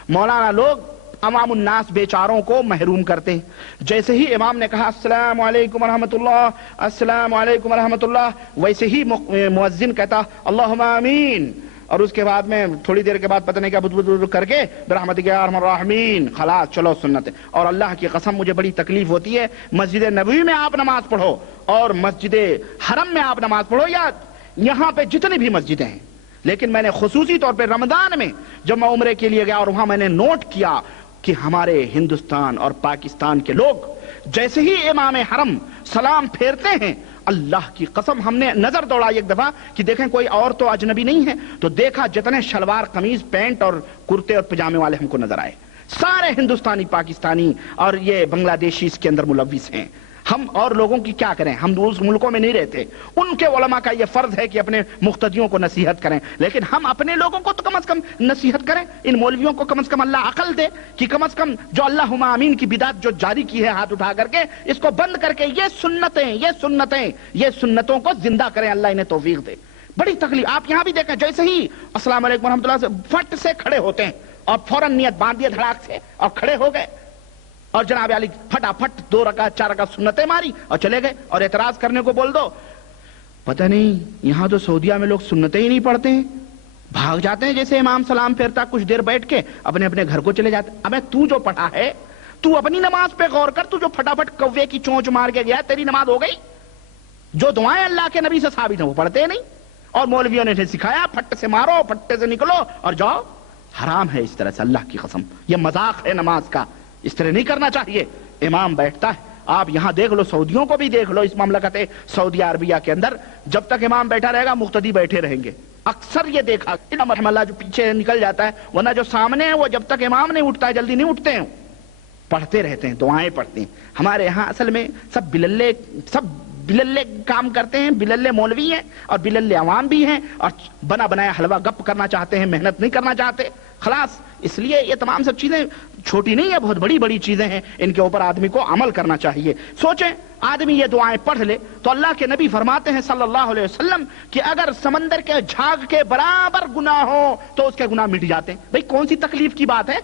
مولانا لوگ عوام الناس بیچاروں کو محروم کرتے ہیں. جیسے ہی امام نے کہا السلام علیکم ورحمۃ اللہ، السلام علیکم ورحمۃ اللہ، ویسے ہی مؤذن کہتا اللہم آمین، اور اس کے بعد میں تھوڑی دیر کے بعد پتہ نہیں کیا بدبد کر کے برحمتک یا ارحم الراحمین، خلاص چلو سنت. اور اللہ کی قسم مجھے بڑی تکلیف ہوتی ہے، مسجد نبوی میں آپ نماز پڑھو اور مسجد حرم میں آپ نماز پڑھو یا یہاں پہ جتنی بھی مسجدیں ہیں، لیکن میں نے خصوصی طور پہ رمضان میں جب میں عمرے کے لیے گیا اور وہاں میں نے نوٹ کیا کہ ہمارے ہندوستان اور پاکستان کے لوگ جیسے ہی امام حرم سلام پھیرتے ہیں، اللہ کی قسم ہم نے نظر دوڑائی ایک دفعہ کہ دیکھیں کوئی اور تو اجنبی نہیں ہے، تو دیکھا جتنے شلوار قمیض پینٹ اور کرتے اور پجامے والے ہم کو نظر آئے، سارے ہندوستانی، پاکستانی اور یہ بنگلہ دیشی اس کے اندر ملوث ہیں. ہم اور لوگوں کی کیا کریں، ہم اس ملکوں میں نہیں رہتے، ان کے علماء کا یہ فرض ہے کہ اپنے مقتدیوں کو نصیحت کریں، لیکن ہم اپنے لوگوں کو تو کم از کم نصیحت کریں. ان مولویوں کو کم از کم اللہ عقل دے کہ کم از کم جو اللہم آمین کی بدعت جو جاری کی ہے ہاتھ اٹھا کر کے، اس کو بند کر کے یہ سنتوں کو زندہ کریں. اللہ انہیں توفیق دے. بڑی تکلیف. آپ یہاں بھی دیکھیں جیسے ہی السلام علیکم ورحمۃ اللہ سے فٹ سے کھڑے ہوتے ہیں اور فوراً نیت باندھ دیے دھڑاک سے اور کھڑے ہو گئے اور جناب علی پھٹافٹ 2 رکعت 4 رکعت سنتیں ماری اور چلے گئے اور اعتراض کرنے کو بول دو. پتہ نہیں یہاں تو سعودیہ میں لوگ سنتیں ہی نہیں پڑھتے ہیں، بھاگ جاتے ہیں جیسے امام سلام پھیرتا کچھ دیر بیٹھ کے اپنے اپنے گھر کو چلے جاتے. ابے تو جو پڑھا ہے تو اپنی نماز پہ غور کر، تو جو پھٹافٹ کوے کی چونچ مار کے گیا تیری نماز ہو گئی؟ جو دعائیں اللہ کے نبی سے ثابت ہیں وہ پڑھتے نہیں، اور مولویوں نے سکھایا پھٹ سے مارو، پھٹے سے نکلو اور جاؤ. حرام ہے اس طرح سے، اللہ کی قسم یہ مذاق ہے نماز کا، اس طرح نہیں کرنا چاہیے. امام بیٹھتا ہے، آپ یہاں دیکھ لو، سعودیوں کو بھی دیکھ لو، اس مملکت سعودیہ عربیہ کے اندر جب تک امام بیٹھا رہے گا مقتدی بیٹھے رہیں گے. اکثر یہ دیکھا رحم اللہ جو پیچھے نکل جاتا ہے، ورنہ جو سامنے ہے وہ جب تک امام نہیں اٹھتا ہے جلدی نہیں اٹھتے ہیں، پڑھتے رہتے ہیں، دعائیں پڑھتے ہیں. ہمارے یہاں اصل میں سب بللے کام کرتے ہیں، بللے مولوی ہیں اور بللے عوام بھی ہیں، اور بنا بنایا حلوہ گپ کرنا چاہتے ہیں، محنت نہیں کرنا چاہتے. خلاص اس لیے یہ تمام سب چیزیں چھوٹی نہیں ہیں، بہت بڑی بڑی چیزیں ہیں، ان کے اوپر آدمی کو عمل کرنا چاہیے. سوچیں آدمی یہ دعائیں پڑھ لے تو اللہ کے نبی فرماتے ہیں صلی اللہ علیہ وسلم کہ اگر سمندر کے جھاگ کے برابر گناہ ہو تو اس کے گناہ مٹ جاتے ہیں. بھئی کون سی تکلیف کی بات ہے؟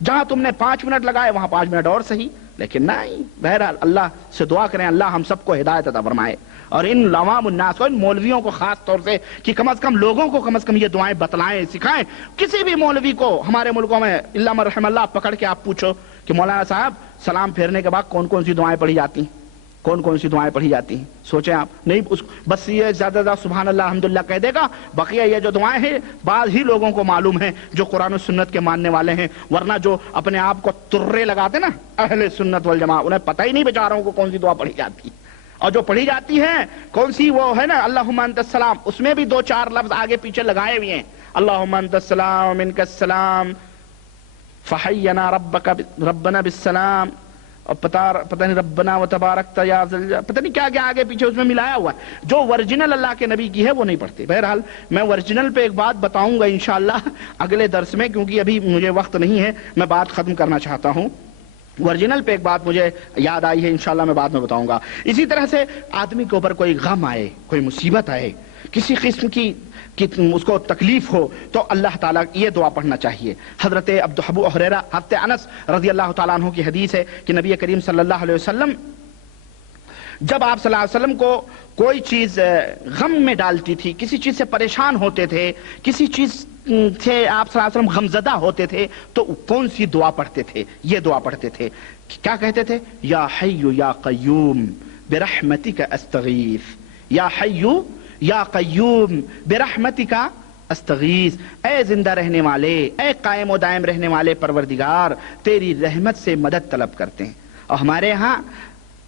جہاں تم نے 5 منٹ لگائے وہاں 5 منٹ اور صحیح، لیکن نہیں. بہرحال اللہ سے دعا کریں اللہ ہم سب کو ہدایت عطا فرمائے، اور ان عوام الناس کو، ان مولویوں کو خاص طور سے کہ کم از کم لوگوں کو کم از کم یہ دعائیں بتلائیں، سکھائیں. کسی بھی مولوی کو ہمارے ملکوں میں اللہ مرحم اللہ پکڑ کے آپ پوچھو کہ مولانا صاحب سلام پھیرنے کے بعد کون کون سی دعائیں پڑھی جاتی ہیں، کون کون سی دعائیں پڑھی جاتی ہیں. سوچیں آپ، نہیں بس یہ زیادہ زیادہ سبحان اللہ الحمدللہ کہہ دے گا، بقیہ یہ جو دعائیں ہیں بعض ہی لوگوں کو معلوم ہیں جو قرآن و سنت کے ماننے والے ہیں، ورنہ جو اپنے آپ کو ترے لگاتے نا اہل سنت والجماعہ، انہیں پتہ ہی نہیں بیچاروں کو کون سی دعا پڑھی جاتی ہے. اور جو پڑھی جاتی ہے کون سی وہ ہے نا اللہم انت السلام، اس میں بھی 2-4 لفظ آگے پیچھے لگائے ہوئے ہیں، اللہم انت السلام منک السلام فحینا ربنا بالسلام، اور پتہ نہیں ربنا و تبارک یا پتہ نہیں کیا کیا آگے پیچھے اس میں ملایا ہوا ہے. جو ورجنل اللہ کے نبی کی ہے وہ نہیں پڑھتے. بہرحال میں ورجنل پہ ایک بات بتاؤں گا انشاءاللہ اگلے درس میں، کیونکہ ابھی مجھے وقت نہیں ہے، میں بات ختم کرنا چاہتا ہوں. ورجنل پہ ایک بات مجھے یاد آئی ہے، انشاءاللہ میں بعد میں بتاؤں گا. اسی طرح سے آدمی کے اوپر کوئی غم آئے، کوئی مصیبت آئے، کسی قسم کی اس کو تکلیف ہو تو اللہ تعالیٰ یہ دعا پڑھنا چاہیے. حضرت ابو ہریرہ حضرت انس رضی اللہ تعالیٰ عنہ کی حدیث ہے کہ نبی کریم صلی اللہ علیہ وسلم جب آپ صلی اللہ علیہ وسلم کو کوئی چیز غم میں ڈالتی تھی، کسی چیز سے پریشان ہوتے تھے، کسی چیز سے آپ صلی اللہ علیہ وسلم غمزدہ ہوتے تھے تو کون سی دعا پڑھتے تھے؟ یہ دعا پڑھتے تھے. کیا کہتے تھے؟ یا حی یا قیوم برحمتک استغیث، یا حی یا قیوم برحمتک استغیث، اے زندہ رہنے والے، اے قائم و دائم رہنے والے پروردگار، تیری رحمت سے مدد طلب کرتے ہیں. اور ہمارے ہاں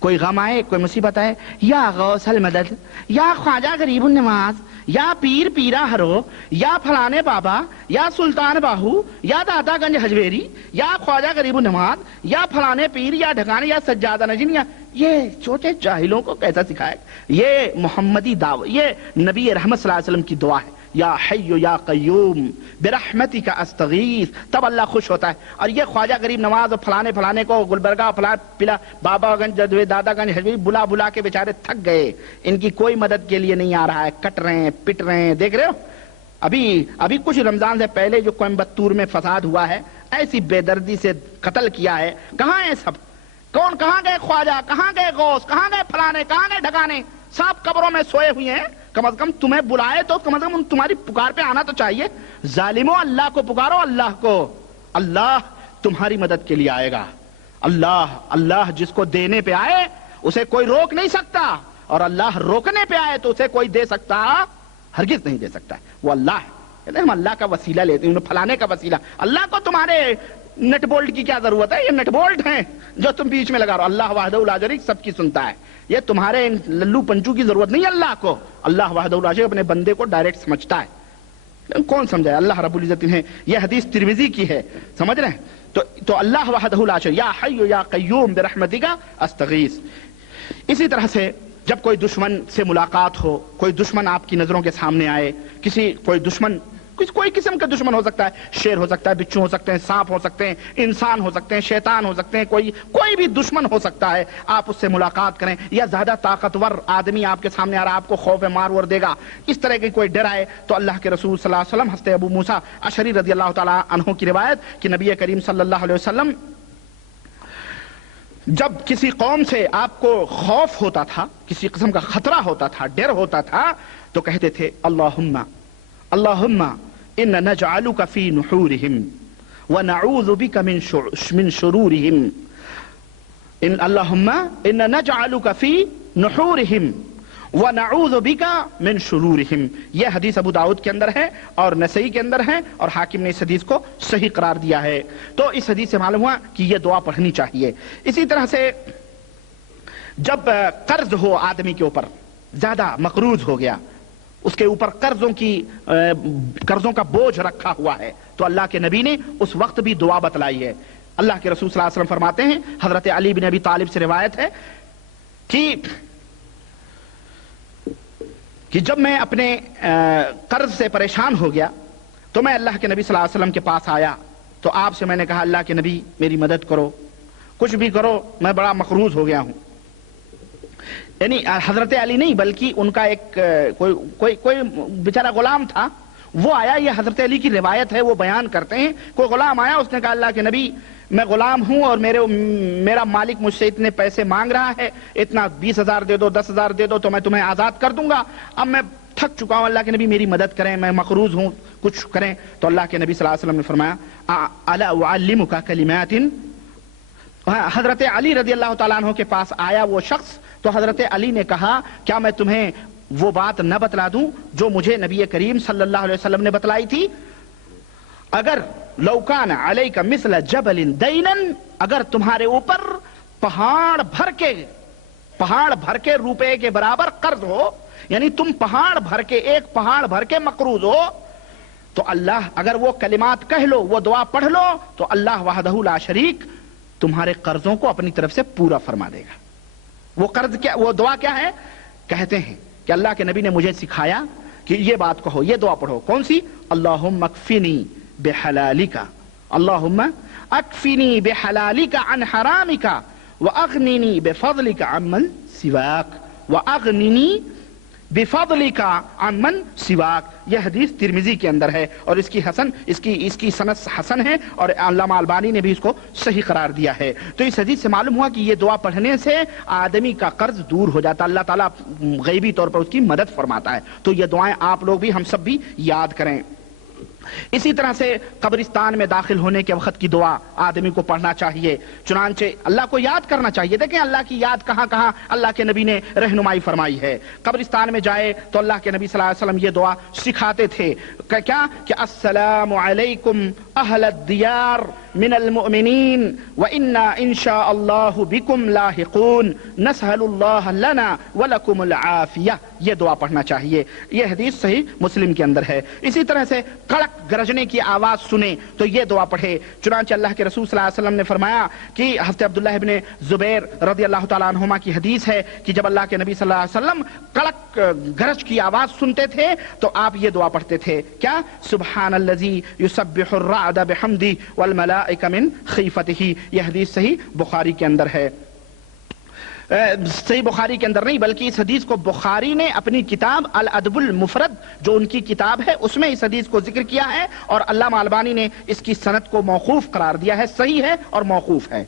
کوئی غم آئے، کوئی مصیبت آئے، یا غوث المدد، یا خواجہ غریب النواز، یا پیر پیرا ہرو، یا فلانے بابا، یا سلطان باہو، یا دادا گنج حجویری، یا خواجہ غریب النواز، یا فلانے پیر، یا ڈھکانے، یا سجادہ نشین، یہ چھوٹے جاہلوں کو کیسا سکھائے؟ یہ محمدی دعوت، یہ نبی رحمت صلی اللہ علیہ وسلم کی دعا ہے، یا حی یا قیوم برحمتک استغیث، تب اللہ خوش ہوتا ہے۔ اور یہ خواجہ غریب نواز اور فلانے فلانے کو گلبرگہ فلاں پلا بابا گنج دادا گنج حجویری بلا بلا کے بیچارے تھک گئے، ان کی کوئی مدد کے لیے نہیں آ رہا ہے، کٹ رہے ہیں، پٹ رہے ہیں، دیکھ رہے ہو؟ ابھی کچھ رمضان سے پہلے جو کوئمبتور میں فساد ہوا ہے، ایسی بے دردی سے قتل کیا ہے، کہاں ہیں سب؟ کون؟ کہاں گئے خواجہ؟ کہاں گئے غوث؟ کہاں گئے فلانے؟ کہاں گئے ڈھکانے؟ سب قبروں میں سوئے ہوئے ہیں۔ کم از کم تمہیں بلائے تو کم از کم تمہاری پکار پہ آنا تو چاہیے۔ ظالموں، اللہ کو پکارو، اللہ کو، اللہ تمہاری مدد کے لیے آئے گا۔ اللہ جس کو دینے پہ آئے اسے کوئی روک نہیں سکتا، اور اللہ روکنے پہ آئے تو اسے کوئی دے سکتا ہرگز نہیں دے سکتا ہے، وہ اللہ ہے۔ کہتے ہیں ہم اللہ کا وسیلہ لیتے ہیں، فلانے کا وسیلہ۔ اللہ کو تمہارے نٹ بولٹ کی کیا ضرورت ہے؟ یہ نٹ بولٹ ہیں جو تم بیچ میں لگا رہو۔ اللہ وحدہ لا شریک سب کی سنتا ہے، یہ تمہارے للو پنچو کی ضرورت نہیں ہے اللہ کو۔ اللہ وحدہ لا شریک اپنے بندے کو ڈائریکٹ سمجھتا ہے، کون سمجھائے؟ اللہ رب العزت نے، یہ حدیث ترمذی کی ہے، سمجھ رہے ہیں؟ تو اللہ وحدہ لا شریک، یا حی یا قیوم برحمتک استغیث۔ اسی طرح سے جب کوئی دشمن سے ملاقات ہو، کوئی دشمن آپ کی نظروں کے سامنے آئے، کوئی دشمن، کوئی قسم کا دشمن ہو سکتا ہے، شیر ہو سکتا ہے، بچھو ہو سکتے ہیں، سانپ ہو سکتے ہیں، انسان ہو سکتے ہیں، شیطان ہو سکتے ہیں، کوئی بھی دشمن ہو سکتا ہے، آپ اس سے ملاقات کریں، یا زیادہ طاقتور آدمی آپ کے سامنے آ رہا ہے، آپ کو خوف مار دے گا، اس طرح کی کوئی ڈر آئے، تو اللہ کے رسول صلی اللہ علیہ وسلم، حضرت ابو موسیٰ اشعری رضی اللہ تعالیٰ عنہ کی روایت کہ نبی کریم صلی اللہ علیہ وسلم جب کسی قوم سے آپ کو خوف ہوتا تھا، کسی قسم کا خطرہ ہوتا تھا، ڈر ہوتا تھا، تو کہتے تھے اللہم ان نجعلک فی نحورہم ونعوذ بک من شرورہم، اللہم ان نجعلک فی نحورہم وَنَعُوذُ بِكَ مِن شُرُورِهِمْ۔ یہ حدیث ابو داؤد کے اندر ہے اور نسائی کے اندر ہے، اور حاکم نے اس حدیث کو صحیح قرار دیا ہے۔ تو اس حدیث سے معلوم ہوا کہ یہ دعا پڑھنی چاہیے۔ اسی طرح سے جب قرض ہو آدمی کے اوپر، زیادہ مقروض ہو گیا، اس کے اوپر قرضوں کا بوجھ رکھا ہوا ہے، تو اللہ کے نبی نے اس وقت بھی دعا بتلائی ہے۔ اللہ کے رسول صلی اللہ علیہ وسلم فرماتے ہیں، حضرت علی بن ابی طالب سے روایت ہے کہ جب میں اپنے قرض سے پریشان ہو گیا تو میں اللہ کے نبی صلی اللہ علیہ وسلم کے پاس آیا، تو آپ سے میں نے کہا اللہ کے نبی میری مدد کرو، کچھ بھی کرو، میں بڑا مقروض ہو گیا ہوں۔ یعنی حضرت علی نہیں بلکہ ان کا ایک کوئی بیچارہ غلام تھا، وہ آیا، یہ حضرت علی کی روایت ہے، وہ بیان کرتے ہیں، کوئی غلام آیا، اس نے کہا اللہ کے نبی میں غلام ہوں اور میرا مالک مجھ سے اتنے پیسے مانگ رہا ہے، اتنا 20,000 دے دو، 10,000 دے دو تو میں تمہیں آزاد کر دوں گا، اب میں تھک چکا ہوں، اللہ کے نبی میری مدد کریں، میں مقروض ہوں، کچھ کریں۔ تو اللہ کے نبی صلی اللہ علیہ وسلم نے فرمایا الا اعلمک کلمات، حضرت علی رضی اللہ تعالیٰ عنہ کے پاس آیا وہ شخص، تو حضرت علی نے کہا کیا میں تمہیں وہ بات نہ بتلا دوں جو مجھے نبی کریم صلی اللہ علیہ وسلم نے بتلائی تھی؟ اگر لو کان علیک مثل جبل دینا، اگر تمہارے اوپر پہاڑ بھر کے روپے کے برابر قرض ہو، یعنی تم ایک پہاڑ بھر کے مقروض ہو، تو اللہ اگر وہ کلمات کہہ لو، وہ دعا پڑھ لو، تو اللہ وحدہ لا شریک تمہارے قرضوں کو اپنی طرف سے پورا فرما دے گا۔ وہ دعا کیا ہے؟ کہتے ہیں کہ اللہ کے نبی نے مجھے سکھایا کہ یہ بات کہو، یہ دعا پڑھو، کون سی؟ اللہم اکفنی بحلالک، اللہم اکفنی بحلالک عن حرامک واغننی بفضلک عمن سواک، واغننی بفضلک عمن سواک۔ یہ حدیث ترمذی کے اندر ہے اور اس کی سند حسن ہے، اور علامہ البانی نے بھی اس کو صحیح قرار دیا ہے۔ تو اس حدیث سے معلوم ہوا کہ یہ دعا پڑھنے سے آدمی کا قرض دور ہو جاتا ہے، اللہ تعالیٰ غیبی طور پر اس کی مدد فرماتا ہے۔ تو یہ دعائیں آپ لوگ بھی، ہم سب بھی یاد کریں۔ اسی طرح سے قبرستان میں داخل ہونے کے وقت کی دعا آدمی کو پڑھنا چاہیے، چنانچہ اللہ کو یاد کرنا چاہیے۔ دیکھیں اللہ کی یاد کہاں کہاں اللہ کے نبی نے رہنمائی فرمائی ہے۔ قبرستان میں جائے تو اللہ کے نبی صلی اللہ علیہ وسلم یہ دعا سکھاتے تھے، کیا کہ السلام علیکم اہل الدیار من المؤمنین وانا ان شاء اللہ بکم لاحقون نسأل اللہ لنا ولکم العافیہ، یہ دعا پڑھنا چاہیے۔ یہ حدیث صحیح مسلم کے اندر ہے۔ اسی طرح سے کڑک گرجنے کی آواز سنے تو یہ دعا پڑھے۔ چنانچہ اللہ کے رسول صلی اللہ علیہ وسلم نے فرمایا کہ حضرت عبداللہ ابن زبیر رضی اللہ تعالیٰ عنہما کی حدیث ہے کہ جب اللہ کے نبی صلی اللہ علیہ وسلم کڑک گرج کی آواز سنتے تھے تو آپ یہ دعا پڑھتے تھے، کیا؟ سبحان الذی یسبح الرعد بحمدہ والملائکہ من خیفتہ۔ یہ حدیث صحیح بخاری کے اندر ہے۔ صحیح بخاری کے اندر نہیں بلکہ اس حدیث کو بخاری نے اپنی کتاب الادب المفرد جو ان کی کتاب ہے اس میں اس حدیث کو ذکر کیا ہے، اور علامہ البانی نے اس کی سند کو موقوف قرار دیا ہے، صحیح ہے اور موقوف ہے۔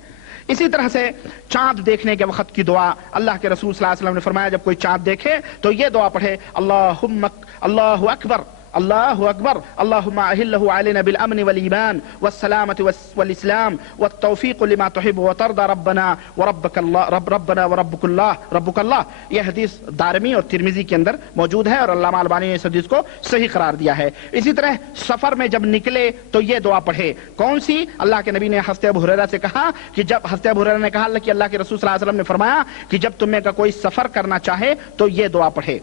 اسی طرح سے چاند دیکھنے کے وقت کی دعا، اللہ کے رسول صلی اللہ علیہ وسلم نے فرمایا جب کوئی چاند دیکھے تو یہ دعا پڑھے، اللہ اکبر اللہ اکبر اللہم اہلہ علینا بالامن والایمان والسلامۃ والاسلام والتوفیق لما تحب وترضى ربنا وربک اللہ ربنا وربک اللہ۔ یہ حدیث دارمی اور ترمذی کے اندر موجود ہے اور علامہ البانی نے اس حدیث کو صحیح قرار دیا ہے۔ اسی طرح سفر میں جب نکلے تو یہ دعا پڑھے، کون سی؟ اللہ کے نبی نے حضرت ابو ہریرہ سے کہا کہ جب حضرت ابو ہریرہ نے کہا کہ اللہ کے رسول صلی اللہ علیہ وسلم نے فرمایا کہ جب تم میں کا کوئی سفر کرنا چاہے تو یہ دعا پڑھے،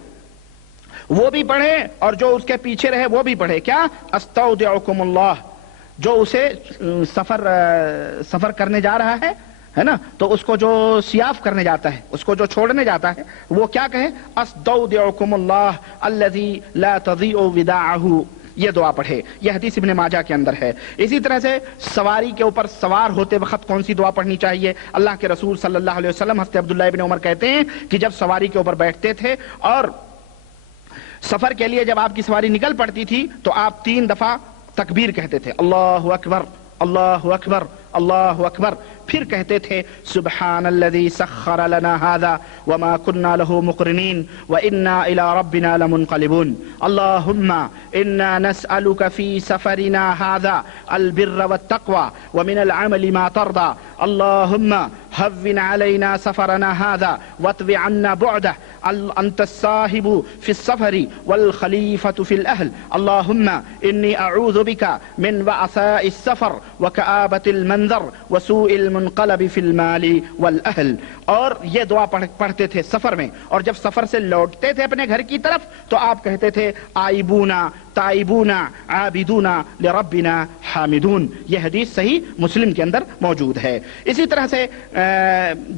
وہ بھی پڑھے اور جو اس کے پیچھے رہے وہ بھی پڑھے، کیا؟ استودعکم اللہ۔ جو اسے سفر کرنے جا رہا ہے نا، تو اس کو جو سیاف کرنے جاتا ہے، اس کو جو چھوڑنے جاتا ہے، وہ کیا کہے؟ استودعکم اللہ الذی لا تضیع وداعہ، یہ دعا پڑھے۔ یہ حدیث ابن ماجہ کے اندر ہے۔ اسی طرح سے سواری کے اوپر سوار ہوتے وقت کون سی دعا پڑھنی چاہیے؟ اللہ کے رسول صلی اللہ علیہ وسلم حضرت عبداللہ ابن عمر کہتے ہیں کہ جب سواری کے اوپر بیٹھتے تھے اور سفر کے لیے جب آپ کی سواری نکل پڑتی تھی تو آپ 3 دفعہ تکبیر کہتے تھے، اللہ اکبر اللہ اکبر اللہ اکبر، پھر کہتے تھے سبحان الذی سخر لنا هذا وما كنا له مقرنين وانا الى ربنا لمنقلبون، اللهم انا نسألك في سفرنا هذا البر والتقوى ومن العمل ما ترضى، اللهم هون علينا سفرنا هذا واطو عنا بعده، انت الصاحب في السفر والخليفة في الاهل، اللهم اني اعوذ بك من وعثاء السفر وكآبة المنظر وسوء المنقلب في المال والاهل۔ اور یہ دعا پڑھتے تھے سفر میں، اور جب سفر سے لوٹتے تھے اپنے گھر کی طرف تو آپ کہتے تھے آئبونا تائبونا عابدونا لربنا حامدون۔ یہ حدیث صحیح مسلم کے اندر موجود ہے۔ اسی طرح سے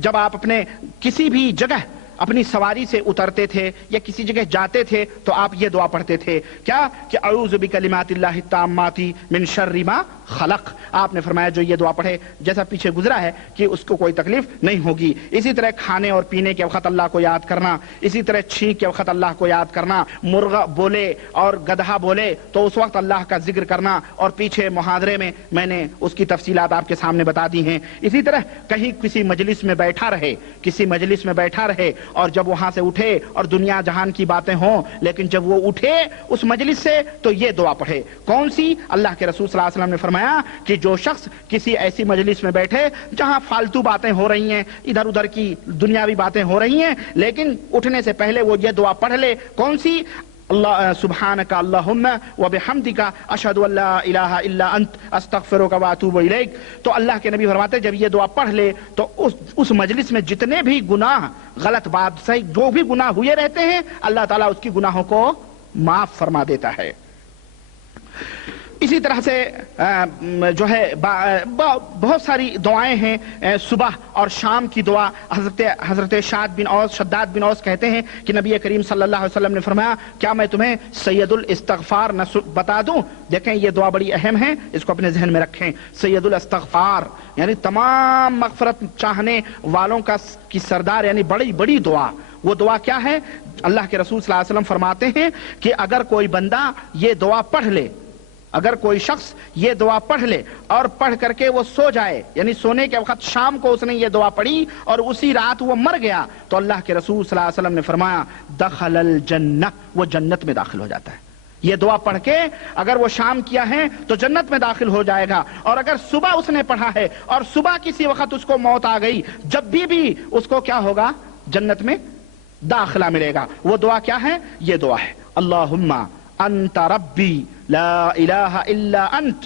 جب آپ اپنے کسی بھی جگہ اپنی سواری سے اترتے تھے یا کسی جگہ جاتے تھے تو آپ یہ دعا پڑھتے تھے، کیا؟ کہ اعوذ بکلمات اللہ التامات من شر ما خلق۔ آپ نے فرمایا جو یہ دعا پڑھے، جیسا پیچھے گزرا ہے کہ اس کو کوئی تکلیف نہیں ہوگی۔ اسی طرح کھانے اور پینے کے وقت اللہ کو یاد کرنا، اسی طرح چھینک کے وقت اللہ کو یاد کرنا، مرغا بولے اور گدھا بولے تو اس وقت اللہ کا ذکر کرنا، اور پیچھے محاضرے میں میں نے اس کی تفصیلات آپ کے سامنے بتا دی ہیں۔ اسی طرح کہیں کسی مجلس میں بیٹھا رہے اور جب وہاں سے اٹھے اور دنیا جہان کی باتیں ہوں، لیکن جب وہ اٹھے اس مجلس سے تو یہ دعا پڑھے، کون سی؟ اللہ کے رسول صلی اللہ علیہ وسلم نے فرمایا کہ جو شخص کسی ایسی مجلس میں بیٹھے جہاں فالتو باتیں ہو رہی ہیں، ادھر ادھر کی دنیاوی باتیں ہو رہی ہیں، لیکن اٹھنے سے پہلے وہ یہ دعا پڑھ لے، کون سی؟ اللہ سبحانک اللہم وبحمدک اشہد ان لا الہ الا انت استغفرک واتوب الیک۔ تو اللہ کے نبی فرماتے جب یہ دعا پڑھ لے تو اس مجلس میں جتنے بھی گناہ، غلط بات، صحیح جو بھی گناہ ہوئے رہتے ہیں، اللہ تعالیٰ اس کی گناہوں کو معاف فرما دیتا ہے۔ اسی طرح سے جو ہے بہت ساری دعائیں ہیں۔ صبح اور شام کی دعا حضرت شداد بن اوس کہتے ہیں کہ نبی کریم صلی اللہ علیہ وسلم نے فرمایا کیا میں تمہیں سید الاستغفار بتا دوں؟ دیکھیں یہ دعا بڑی اہم ہے، اس کو اپنے ذہن میں رکھیں۔ سید الاستغفار یعنی تمام مغفرت چاہنے والوں کی سردار، یعنی بڑی بڑی دعا۔ وہ دعا کیا ہے؟ اللہ کے رسول صلی اللہ علیہ وسلم فرماتے ہیں کہ اگر کوئی بندہ یہ دعا پڑھ لے، اگر کوئی شخص یہ دعا پڑھ لے اور پڑھ کر کے وہ سو جائے، یعنی سونے کے وقت شام کو اس نے یہ دعا پڑھی اور اسی رات وہ مر گیا، تو اللہ کے رسول صلی اللہ علیہ وسلم نے فرمایا دخل الجنہ، وہ جنت میں داخل ہو جاتا ہے۔ یہ دعا پڑھ کے اگر وہ شام کیا ہے تو جنت میں داخل ہو جائے گا، اور اگر صبح اس نے پڑھا ہے اور صبح کسی وقت اس کو موت آ گئی، جب بھی اس کو کیا ہوگا؟ جنت میں داخلہ ملے گا۔ وہ دعا کیا ہے؟ یہ دعا ہے اللہم انت ربی لا الہ الا انت